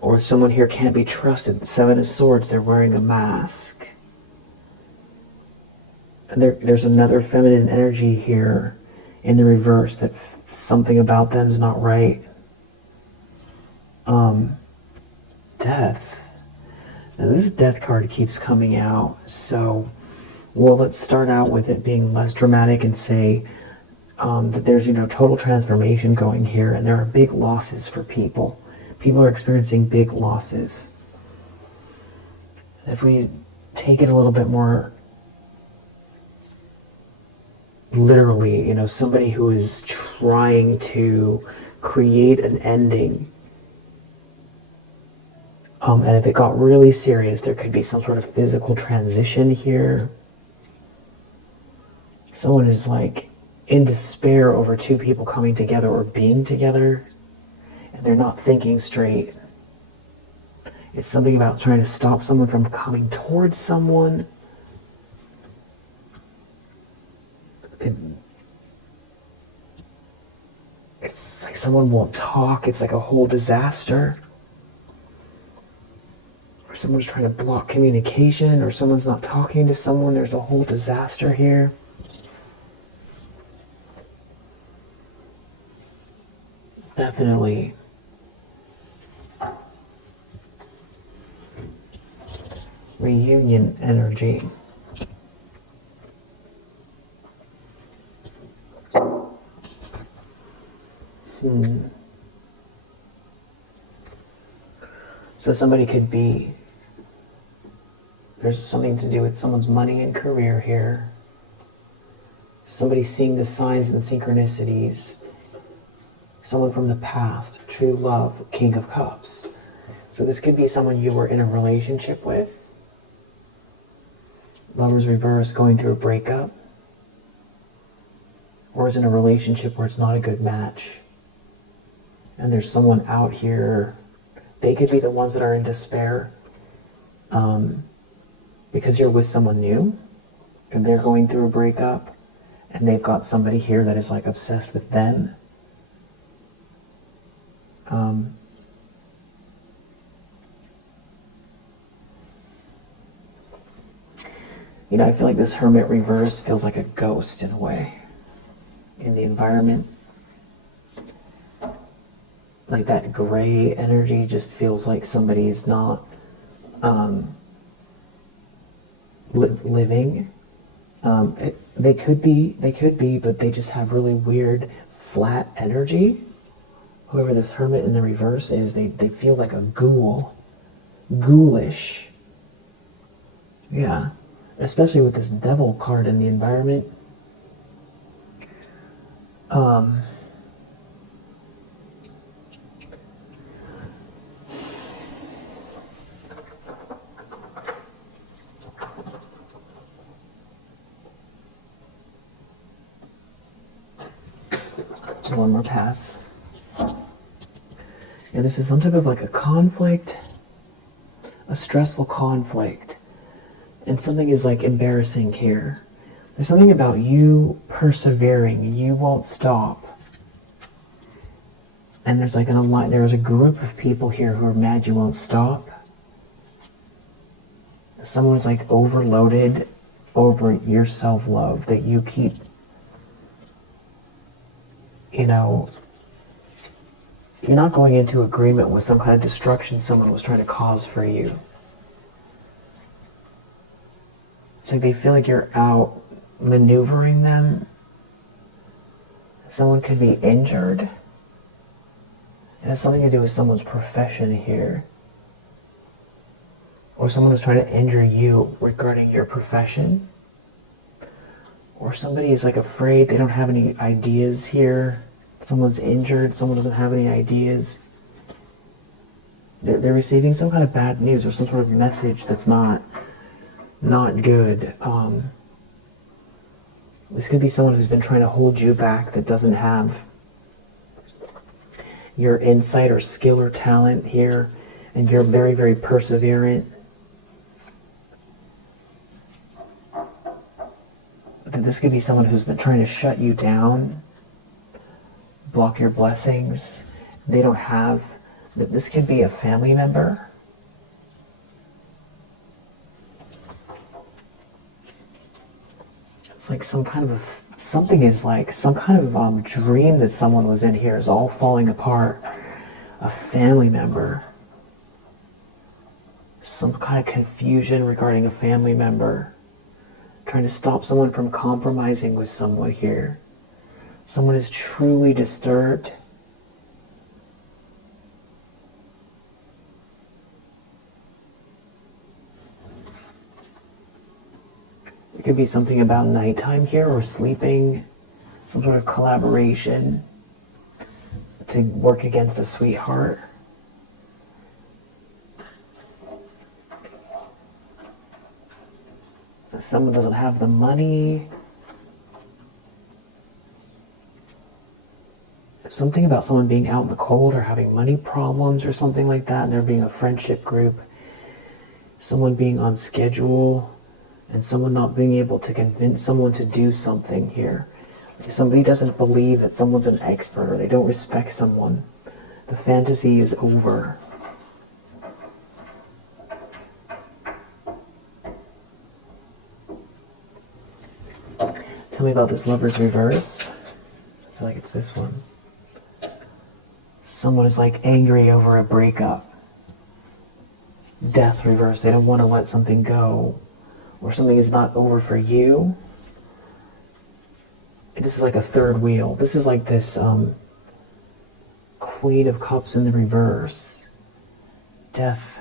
or someone here can't be trusted. Seven of Swords, they're wearing a mask. And there's another feminine energy here in the reverse that something about them's not right. Death. Now this death card keeps coming out, so let's start out with it being less dramatic and say that there's total transformation going here, and there are big losses for people. People are experiencing big losses. If we take it a little bit more literally, somebody who is trying to create an ending. And if it got really serious, there could be some sort of physical transition here. Someone is like in despair over two people coming together or being together, and they're not thinking straight. It's something about trying to stop someone from coming towards someone. It's like someone won't talk. It's like a whole disaster. Or someone's trying to block communication, or someone's not talking to someone. There's a whole disaster here. Definitely. reunion energy. So somebody could be, there's something to do with someone's money and career here. Somebody seeing the signs and synchronicities. Someone from the past, true love, King of Cups. So this could be someone you were in a relationship with. Lover's reverse, going through a breakup. Or is in a relationship where it's not a good match. And there's someone out here. They could be the ones that are in despair because you're with someone new and they're going through a breakup and they've got somebody here that is like obsessed with them. You know, I feel like this Hermit reverse feels like a ghost in a way in the environment. Like that gray energy just feels like somebody's not living. They could be, but they just have really weird flat energy. Whoever this Hermit in the reverse is, they feel like a ghoul. Ghoulish. Yeah. Especially with this Devil card in the environment. Just one more pass. Yeah, this is some type of like a conflict, a stressful conflict, and something is like embarrassing here. There's something about you persevering, you won't stop. And there's like there's a group of people here who are mad you won't stop. Someone's like overloaded over your self-love that you keep, you know, you're not going into agreement with some kind of destruction someone was trying to cause for you. So they feel like you're out maneuvering them. Someone could be injured. It has something to do with someone's profession here. Or someone was trying to injure you regarding your profession. Or somebody is like afraid they don't have any ideas here. Someone's injured, someone doesn't have any ideas. They're receiving some kind of bad news or some sort of message that's not good. This could be someone who's been trying to hold you back that doesn't have your insight or skill or talent here, and you're very, very perseverant. This could be someone who's been trying to shut you down, block your blessings. They don't have, this could be a family member. It's like some kind of something is like some kind of dream that someone was in here is all falling apart. A family member. Some kind of confusion regarding a family member. Trying to stop someone from compromising with someone here. Someone is truly disturbed. It could be something about nighttime here or sleeping, some sort of collaboration to work against a sweetheart. Someone doesn't have the money. Something about someone being out in the cold or having money problems or something like that, and there being a friendship group. Someone being on schedule and someone not being able to convince someone to do something here. Like somebody doesn't believe that someone's an expert or they don't respect someone. The fantasy is over. Tell me about this Lover's reverse. I feel like it's this one. Someone is like angry over a breakup. death reverse. They don't want to let something go, or something is not over for you. This is like a third wheel. This is like this Queen of Cups in the reverse. Death.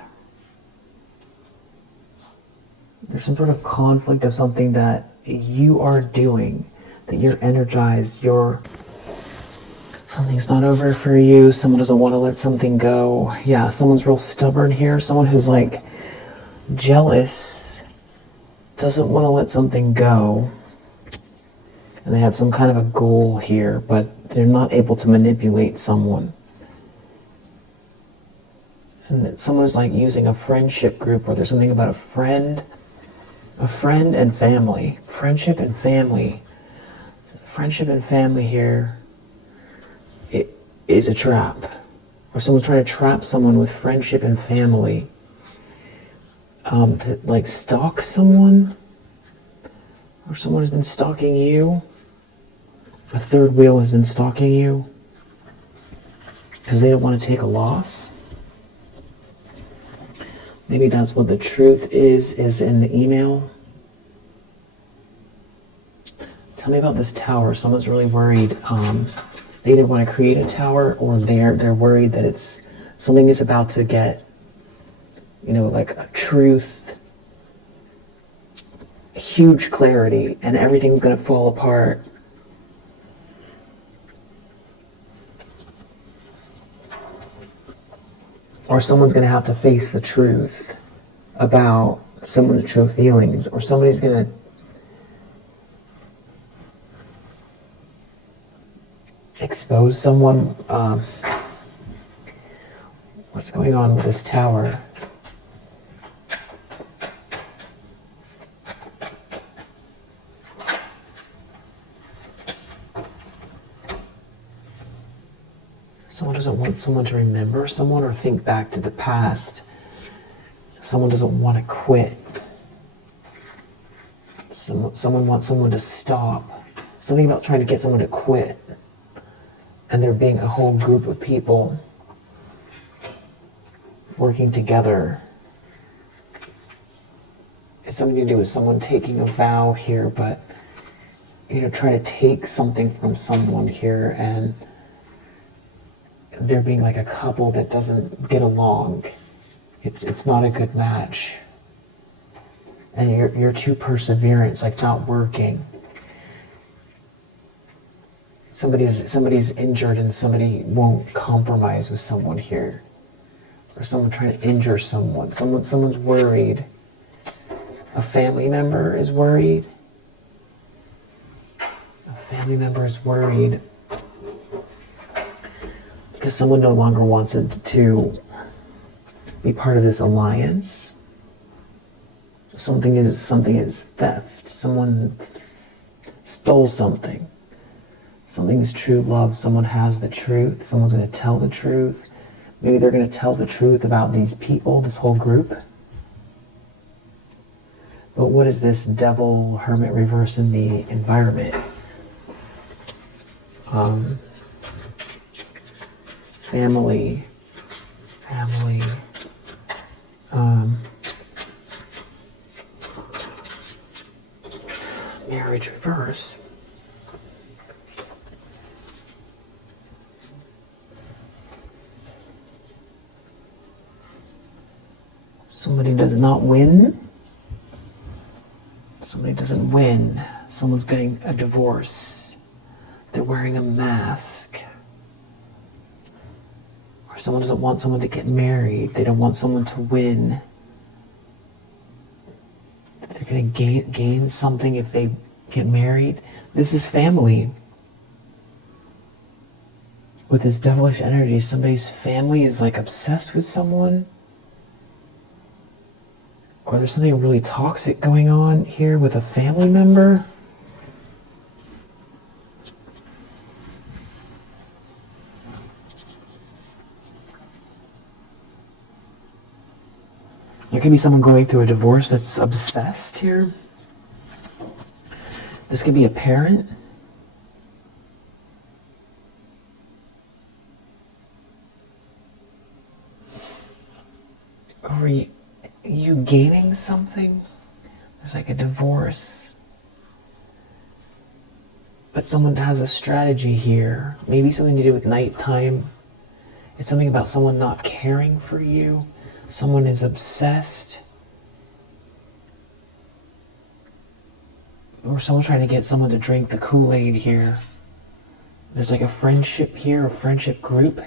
There's some sort of conflict of something that you are doing, that you're energized, something's not over for you, someone doesn't want to let something go. Yeah, someone's real stubborn here, someone who's like jealous, doesn't want to let something go, and they have some kind of a goal here, but they're not able to manipulate someone. And someone's like using a friendship group, or there's something about a friend and family. Friendship and family. Friendship and family here, it is a trap. Or someone's trying to trap someone with friendship and family. To like stalk someone. Or someone has been stalking you. A third wheel has been stalking you. Because they don't want to take a loss. Maybe that's what the truth is in the email. Tell me about this tower. Someone's really worried. They either want to create a tower, or they're worried that something is about to get, like a truth, huge clarity, and everything's going to fall apart. Or someone's going to have to face the truth about someone's true feelings, or somebody's going to expose someone. What's going on with this tower? Someone doesn't want someone to remember someone or think back to the past. Someone doesn't want to quit. Someone wants someone to stop. Something about trying to get someone to quit. And there being a whole group of people working together. It's something to do with someone taking a vow here, but trying to take something from someone here, and there being like a couple that doesn't get along. It's not a good match. And you're too perseverant. It's like not working. Somebody's injured, and somebody won't compromise with someone here. Or someone trying to injure someone. Someone's worried. A family member is worried. A family member is worried because someone no longer wants it to be part of this alliance. Something is theft. Someone stole something. Something is true love. Someone has the truth. Someone's going to tell the truth. Maybe they're going to tell the truth about these people, this whole group. But what is this devil hermit reverse in the environment? Family. Marriage reverse. Somebody does not win. Somebody doesn't win. Someone's getting a divorce. They're wearing a mask. Or someone doesn't want someone to get married. They don't want someone to win. They're going to gain something if they get married. This is family. With this devilish energy, somebody's family is like obsessed with someone. Or there's something really toxic going on here with a family member. There could be someone going through a divorce that's obsessed here. This could be a parent. gaining something. There's like a divorce. But someone has a strategy here. Maybe something to do with nighttime. It's something about someone not caring for you. Someone is obsessed. Or someone's trying to get someone to drink the Kool-Aid here. There's like a friendship here, a friendship group.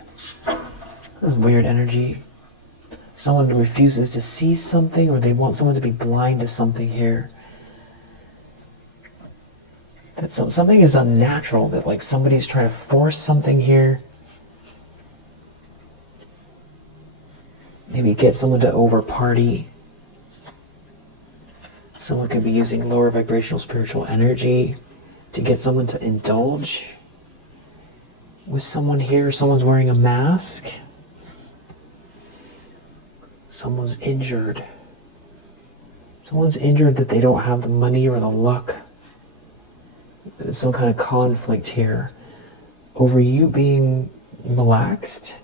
This is weird energy. Someone refuses to see something, or they want someone to be blind to something here. That something is unnatural, that like somebody's trying to force something here. Maybe get someone to over party. Someone could be using lower vibrational spiritual energy to get someone to indulge with someone here. Someone's wearing a mask. Someone's injured. Someone's injured that they don't have the money or the luck. There's some kind of conflict here over you being relaxed.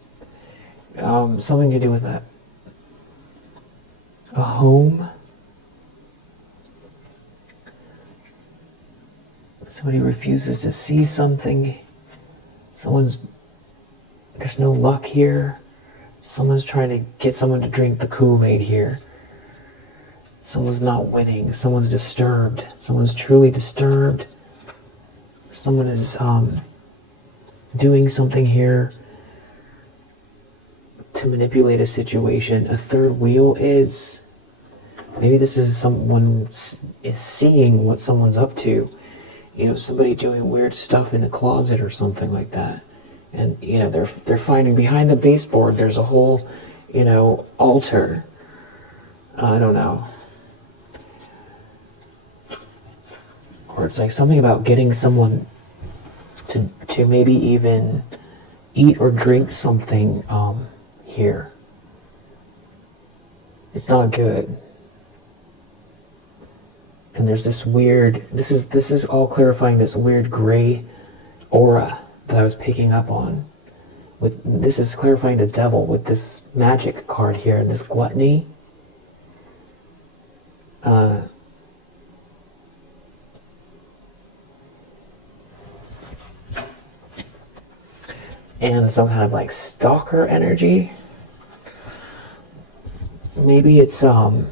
Something to do with that. A home. Somebody refuses to see something. There's no luck here. Someone's trying to get someone to drink the Kool-Aid here. Someone's not winning. Someone's disturbed. Someone's truly disturbed. Someone is doing something here to manipulate a situation. A third wheel is, maybe this is someone is seeing what someone's up to. You know, somebody doing weird stuff in the closet or something like that. And, you know, they're finding behind the baseboard, there's a whole, you know, altar. I don't know. Or it's like something about getting someone to maybe even eat or drink something here. It's not good. And there's this weird, this is all clarifying this weird gray aura that I was picking up on. This is clarifying the devil with this magic card here, and this gluttony. And some kind of like stalker energy. Maybe it's something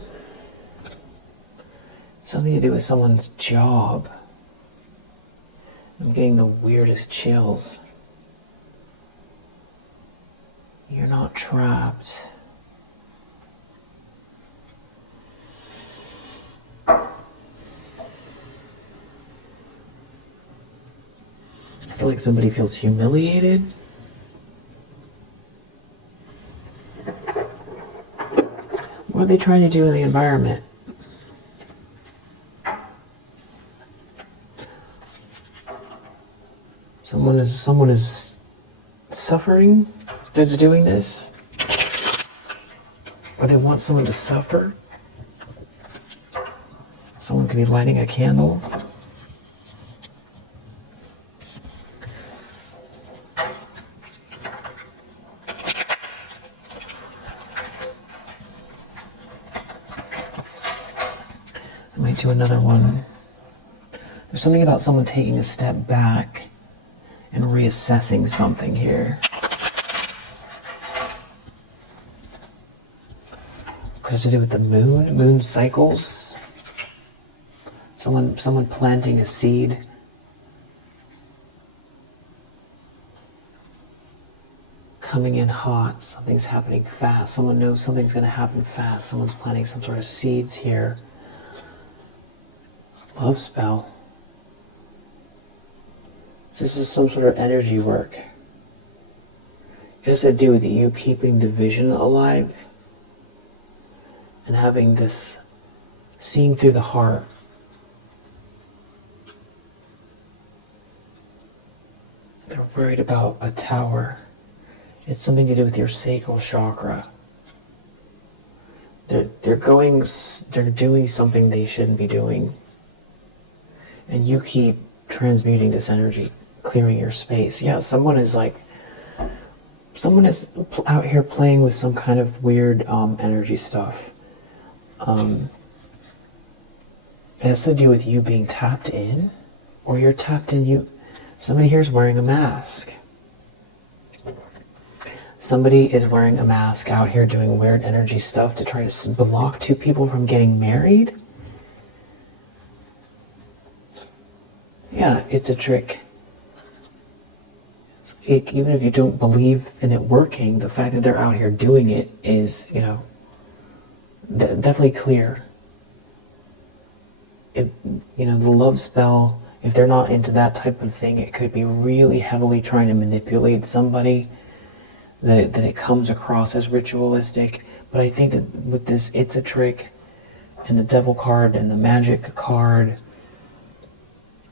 to do with someone's job. I'm getting the weirdest chills. You're not trapped. I feel like somebody feels humiliated. What are they trying to do in the environment? Someone is suffering that's doing this? Or they want someone to suffer? Someone could be lighting a candle. I might do another one. There's something about someone taking a step back and reassessing something here. Has to do with the moon cycles. Someone planting a seed. Coming in hot, something's happening fast. Someone knows something's going to happen fast. Someone's planting some sort of seeds here. Love spell. This is some sort of energy work. It has to do with you keeping the vision alive and having this seeing through the heart. They're worried about a tower. It's something to do with your sacral chakra. They're doing something they shouldn't be doing. And you keep transmuting this energy, clearing your space. Yeah, someone is out here playing with some kind of weird energy stuff. It has to do with you being tapped in, or you're tapped in. Somebody here is wearing a mask. Somebody is wearing a mask out here doing weird energy stuff to try to block two people from getting married. Yeah, it's a trick. Even if you don't believe in it working, the fact that they're out here doing it is, definitely clear. The love spell, if they're not into that type of thing, it could be really heavily trying to manipulate somebody, that it comes across as ritualistic. But I think that with this, it's a trick, and the devil card and the magic card,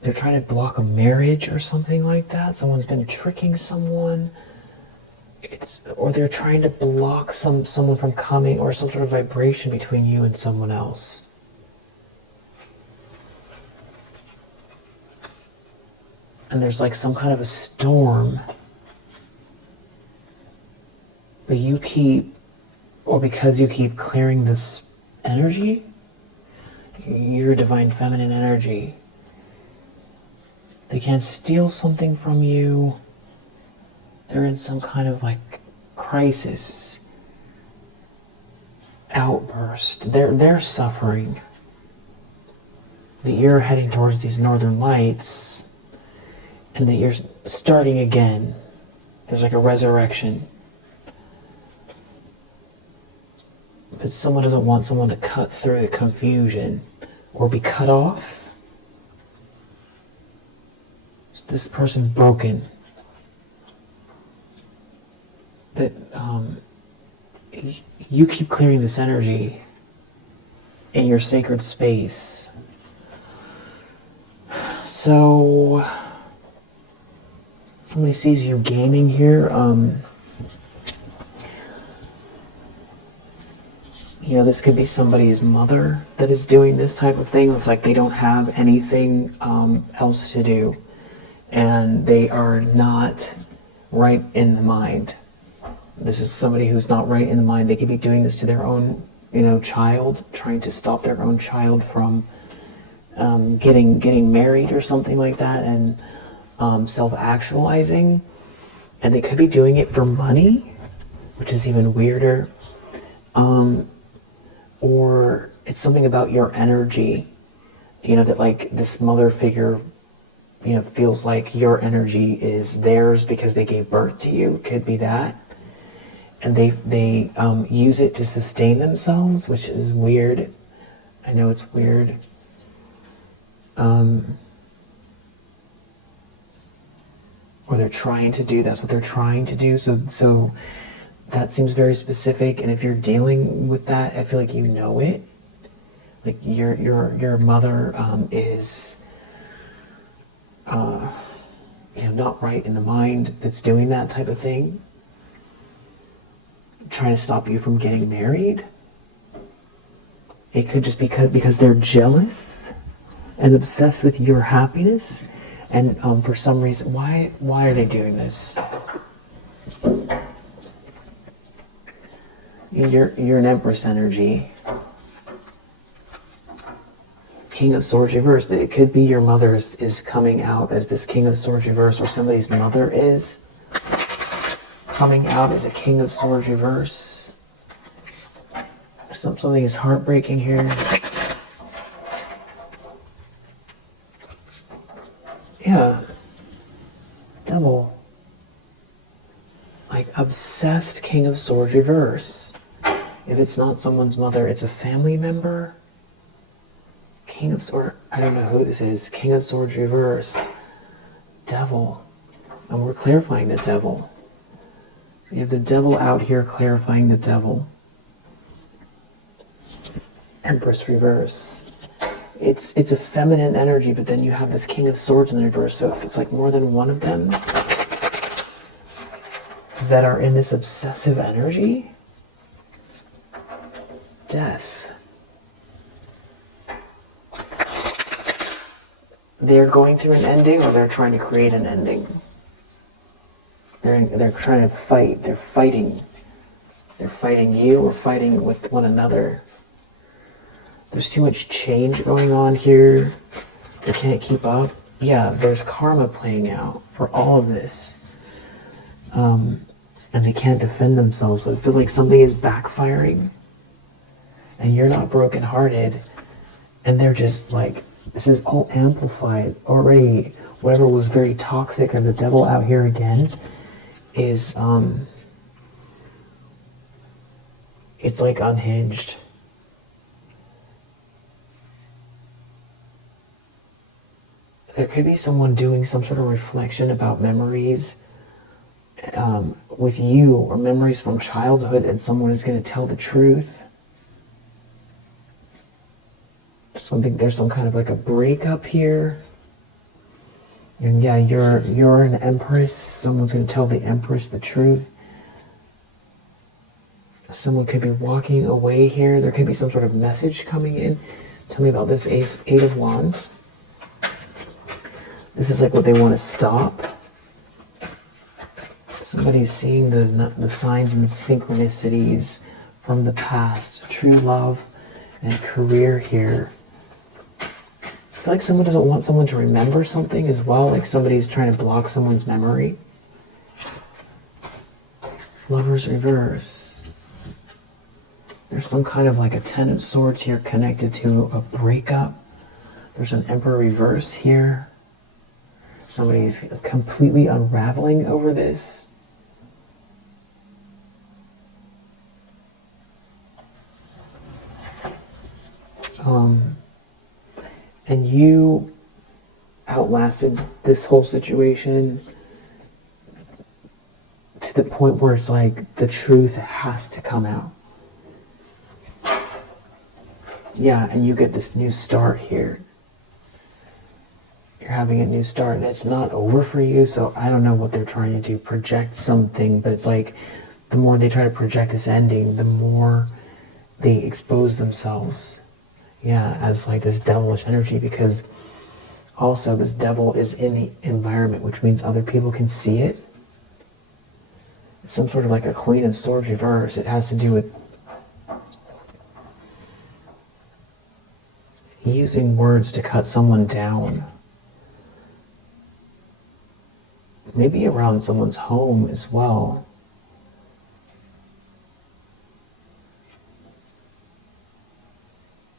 they're trying to block a marriage or something like that. Someone's been tricking someone. Or they're trying to block someone from coming, or some sort of vibration between you and someone else. And there's like some kind of a storm. But because you keep clearing this energy, your divine feminine energy, they can't steal something from you. They're in some kind of like crisis, outburst. They're suffering. That you're heading towards these northern lights, and that you're starting again. There's like a resurrection. But someone doesn't want someone to cut through the confusion or be cut off. This person's broken. That you keep clearing this energy in your sacred space. So somebody sees you gaming here. This could be somebody's mother that is doing this type of thing. It's like they don't have anything else to do, and they are not right in the mind. This is somebody who's not right in the mind. They could be doing this to their own, child, trying to stop their own child from getting married or something like that, and self-actualizing. And they could be doing it for money, which is even weirder. Or it's something about your energy, that like this mother figure, feels like your energy is theirs because they gave birth to you. It could be that. And they use it to sustain themselves, which is weird. I know it's weird. Or they're trying to do, that's what they're trying to do. So that seems very specific, and if you're dealing with that, I feel like you know it. Like your mother is not right in the mind that's doing that type of thing, trying to stop you from getting married. It could just be because they're jealous and obsessed with your happiness, and for some reason, why are they doing this? You're an Empress energy. King of Swords reversed. It could be your mother is coming out as this King of Swords reversed, or somebody's mother is coming out as a King of Swords reverse. Something is heartbreaking here. Yeah. Devil. Like obsessed King of Swords reverse. If it's not someone's mother, it's a family member. King of Swords, I don't know who this is. King of Swords reverse. Devil. And we're clarifying the devil. We have the devil out here clarifying the devil. Empress reverse. It's a feminine energy, but then you have this King of Swords in the reverse. So if it's like more than one of them that are in this obsessive energy, death. They're going through an ending, or they're trying to create an ending. They're trying to fight. They're fighting. They're fighting you, or fighting with one another. there's too much change going on here. They can't keep up. Yeah, there's karma playing out for all of this. And they can't defend themselves. So I feel like something is backfiring. And you're not brokenhearted. And they're just like, this is all amplified already. Whatever was very toxic, and the devil out here again is, it's like unhinged. There could be someone doing some sort of reflection about memories with you, or memories from childhood, and someone is going to tell the truth. There's some kind of like a breakup here. And yeah, you're an empress. Someone's going to tell the empress the truth. Someone could be walking away here. There could be some sort of message coming in. Tell me about this Eight of Wands. This is like what they want to stop. Somebody's seeing the signs and synchronicities from the past. True love and career here. I feel like someone doesn't want someone to remember something as well. Like somebody's trying to block someone's memory. Lover's reverse. There's some kind of like a Ten of Swords here connected to a breakup. There's an Emperor reverse here. Somebody's completely unraveling over this. And you outlasted this whole situation to the point where it's like the truth has to come out. Yeah, and you get this new start here. You're having a new start, and it's not over for you, so I don't know what they're trying to do, project something, but it's like the more they try to project this ending, the more they expose themselves. Yeah, as like this devilish energy, because also this devil is in the environment, which means other people can see it. It's some sort of like a Queen of Swords reverse. It has to do with using words to cut someone down. Maybe around someone's home as well.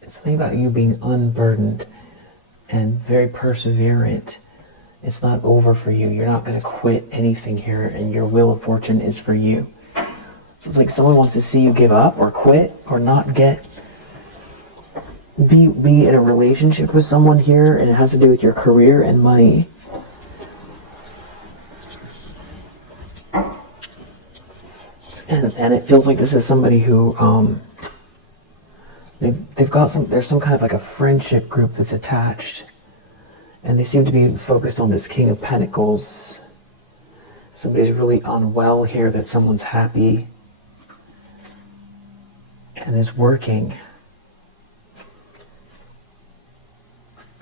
It's something about you being unburdened and very perseverant. It's not over for you. You're not going to quit anything here, and your wheel of fortune is for you. So it's like someone wants to see you give up or quit or not be in a relationship with someone here, and it has to do with your career and money. And it feels like this is somebody who there's some kind of like a friendship group that's attached, and they seem to be focused on this King of Pentacles. Somebody's really unwell here, that someone's happy and is working.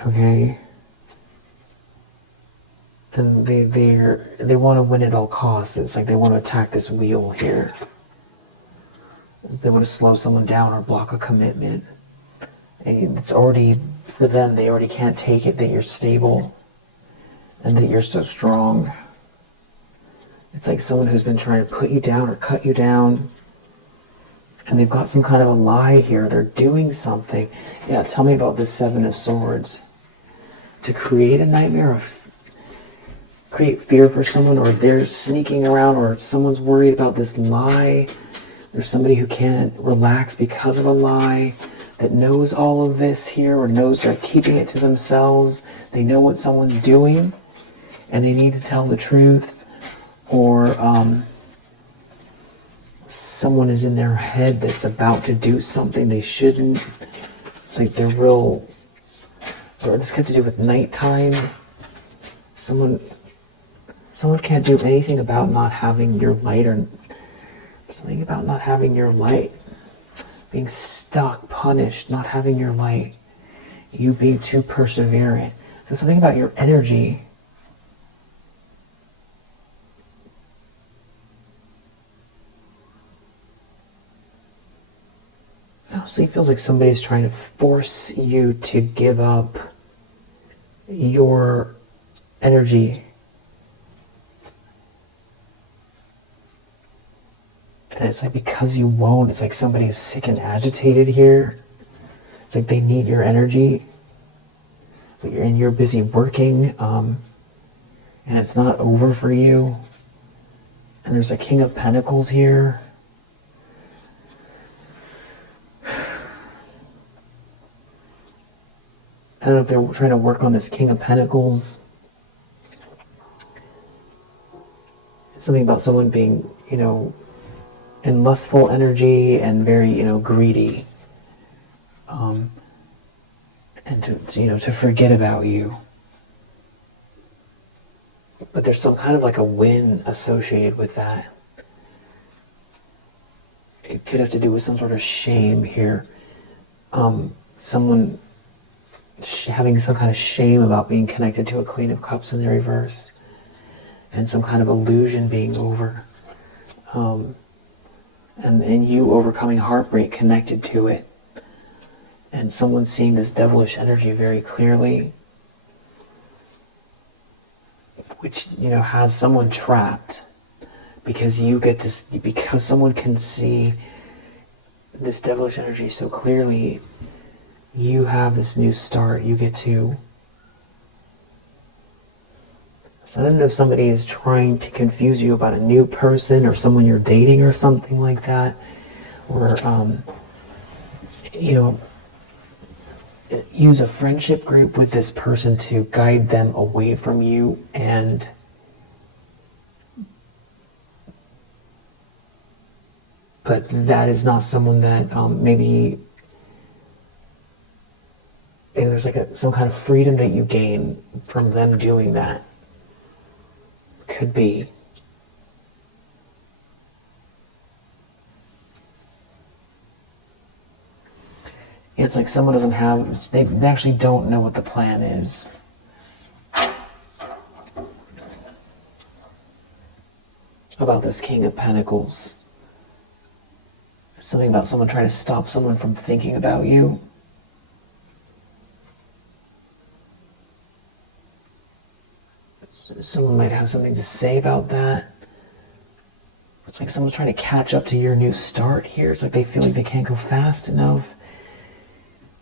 Okay. And they want to win at all costs. It's like they want to attack this wheel here. They want to slow someone down or block a commitment. And it's already, for them, they already can't take it that you're stable and that you're so strong. It's like someone who's been trying to put you down or cut you down. And they've got some kind of a lie here. They're doing something. Yeah, tell me about this Seven of Swords. To create a nightmare, or create fear for someone, or they're sneaking around, or someone's worried about this lie. There's somebody who can't relax because of a lie, that knows all of this here, or knows they're keeping it to themselves. They know what someone's doing, and they need to tell the truth. Or someone is in their head that's about to do something they shouldn't. It's like they're real, or this got to do with nighttime. Someone can't do anything about not having your light, or something about not having your light. Being stuck, punished, not having your light. You being too perseverant. So something about your energy. Also, it feels like somebody's trying to force you to give up your energy. And it's like because you won't, it's like somebody's sick and agitated here. It's like they need your energy. And you're busy working, and it's not over for you. And there's a King of Pentacles here. I don't know if they're trying to work on this King of Pentacles. Something about someone being, in lustful energy and very, greedy. And to forget about you. But there's some kind of like a win associated with that. It could have to do with some sort of shame here. Someone having some kind of shame about being connected to a Queen of Cups in the reverse. And some kind of illusion being over. And you overcoming heartbreak connected to it. And someone seeing this devilish energy very clearly. Which, has someone trapped. Because because someone can see this devilish energy so clearly, you have this new start. You get to... So I don't know if somebody is trying to confuse you about a new person or someone you're dating or something like that. Or, use a friendship group with this person to guide them away from you. But that is not someone that maybe there's like some kind of freedom that you gain from them doing that. Could be. It's like someone doesn't have, they actually don't know what the plan is. About this King of Pentacles. Something about someone trying to stop someone from thinking about you. Someone might have something to say about that. It's like someone's trying to catch up to your new start here. It's like they feel like they can't go fast enough.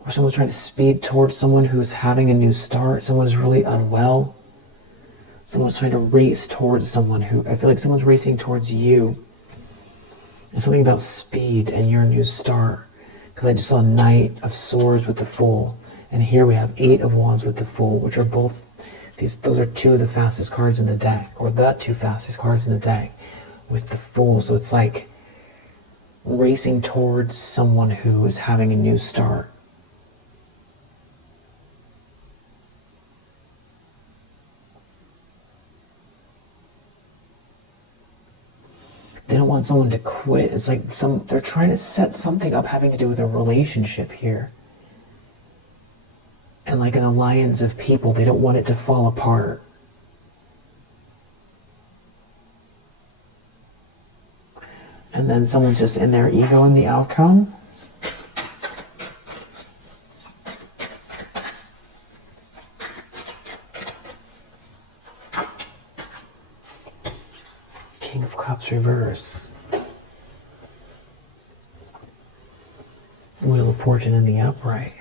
Or someone's trying to speed towards someone who's having a new start. Someone is really unwell. Someone's trying to race towards someone who... I feel like someone's racing towards you. And something about speed and your new start. Because I just saw Knight of Swords with the Fool. And here we have Eight of Wands with the Fool, which are both... Those are two of the fastest cards in the deck. Or the two fastest cards in the deck. With the Fool. So it's like racing towards someone who is having a new start. They don't want someone to quit. It's like they're trying to set something up having to do with a relationship here. And like an alliance of people, they don't want it to fall apart. And then someone's just in their ego in the outcome. King of Cups reverse. Wheel of Fortune in the upright.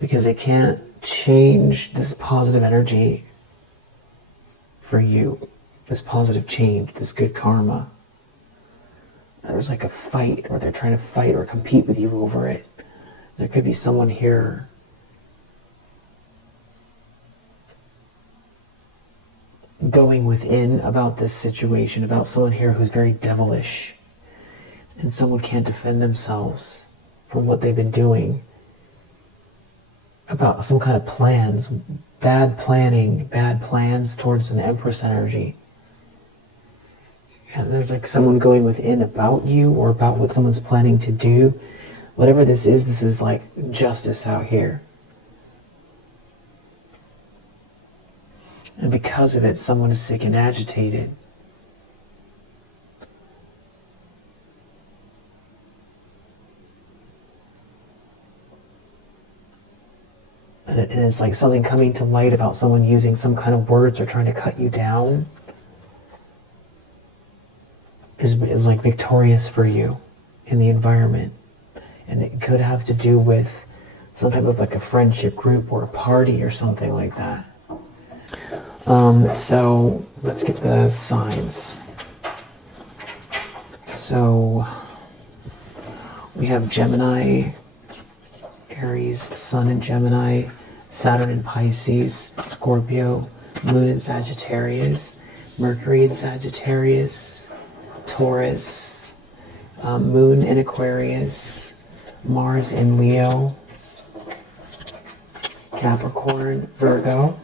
Because they can't change this positive energy for you. This positive change, this good karma. There's like a fight, or they're trying to fight or compete with you over it. There could be someone here going within about this situation, about someone here who's very devilish, and someone can't defend themselves from what they've been doing, about some kind of plans, bad planning, bad plans towards an Empress energy. And there's like someone going within about you, or about what someone's planning to do. Whatever this is like justice out here. And because of it, someone is sick and agitated. and it's like something coming to light about someone using some kind of words or trying to cut you down is like victorious for you in the environment. And it could have to do with some type of like a friendship group or a party or something like that. So let's get the signs. So we have Gemini, Aries, Sun in Gemini, Saturn in Pisces, Scorpio, Moon in Sagittarius, Mercury in Sagittarius, Taurus, Moon in Aquarius, Mars in Leo, Capricorn, Virgo.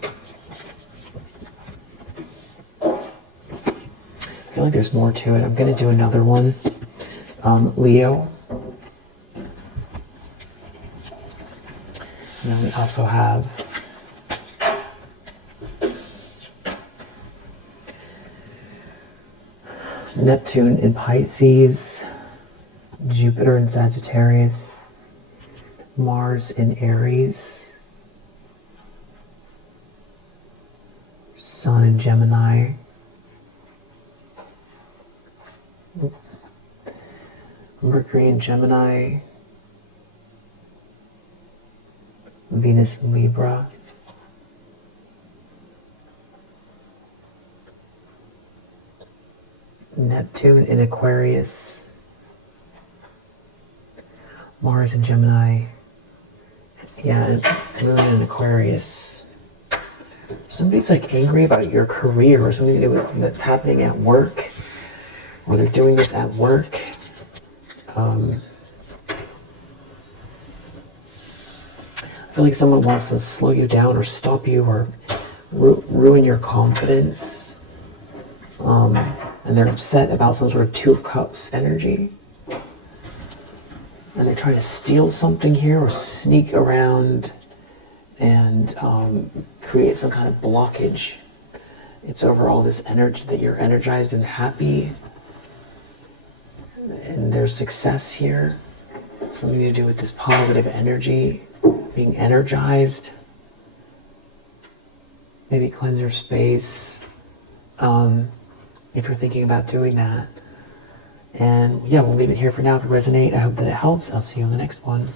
I feel like there's more to it. I'm going to do another one. Leo. And then we also have Neptune in Pisces, Jupiter in Sagittarius, Mars in Aries, Sun in Gemini, Mercury in Gemini, Venus in Libra, Neptune in Aquarius, Mars in Gemini, yeah, and Moon in Aquarius. Somebody's like angry about your career or something that's happening at work, or they're doing this at work. I feel like someone wants to slow you down or stop you or ruin your confidence. And they're upset about some sort of Two of Cups energy. And they're trying to steal something here or sneak around and create some kind of blockage. It's overall this energy that you're energized and happy. And there's success here. Something to do with this positive energy, being energized. Maybe cleanse your space if you're thinking about doing that. And yeah, we'll leave it here for now. If it resonates, I hope that it helps. I'll see you on the next one.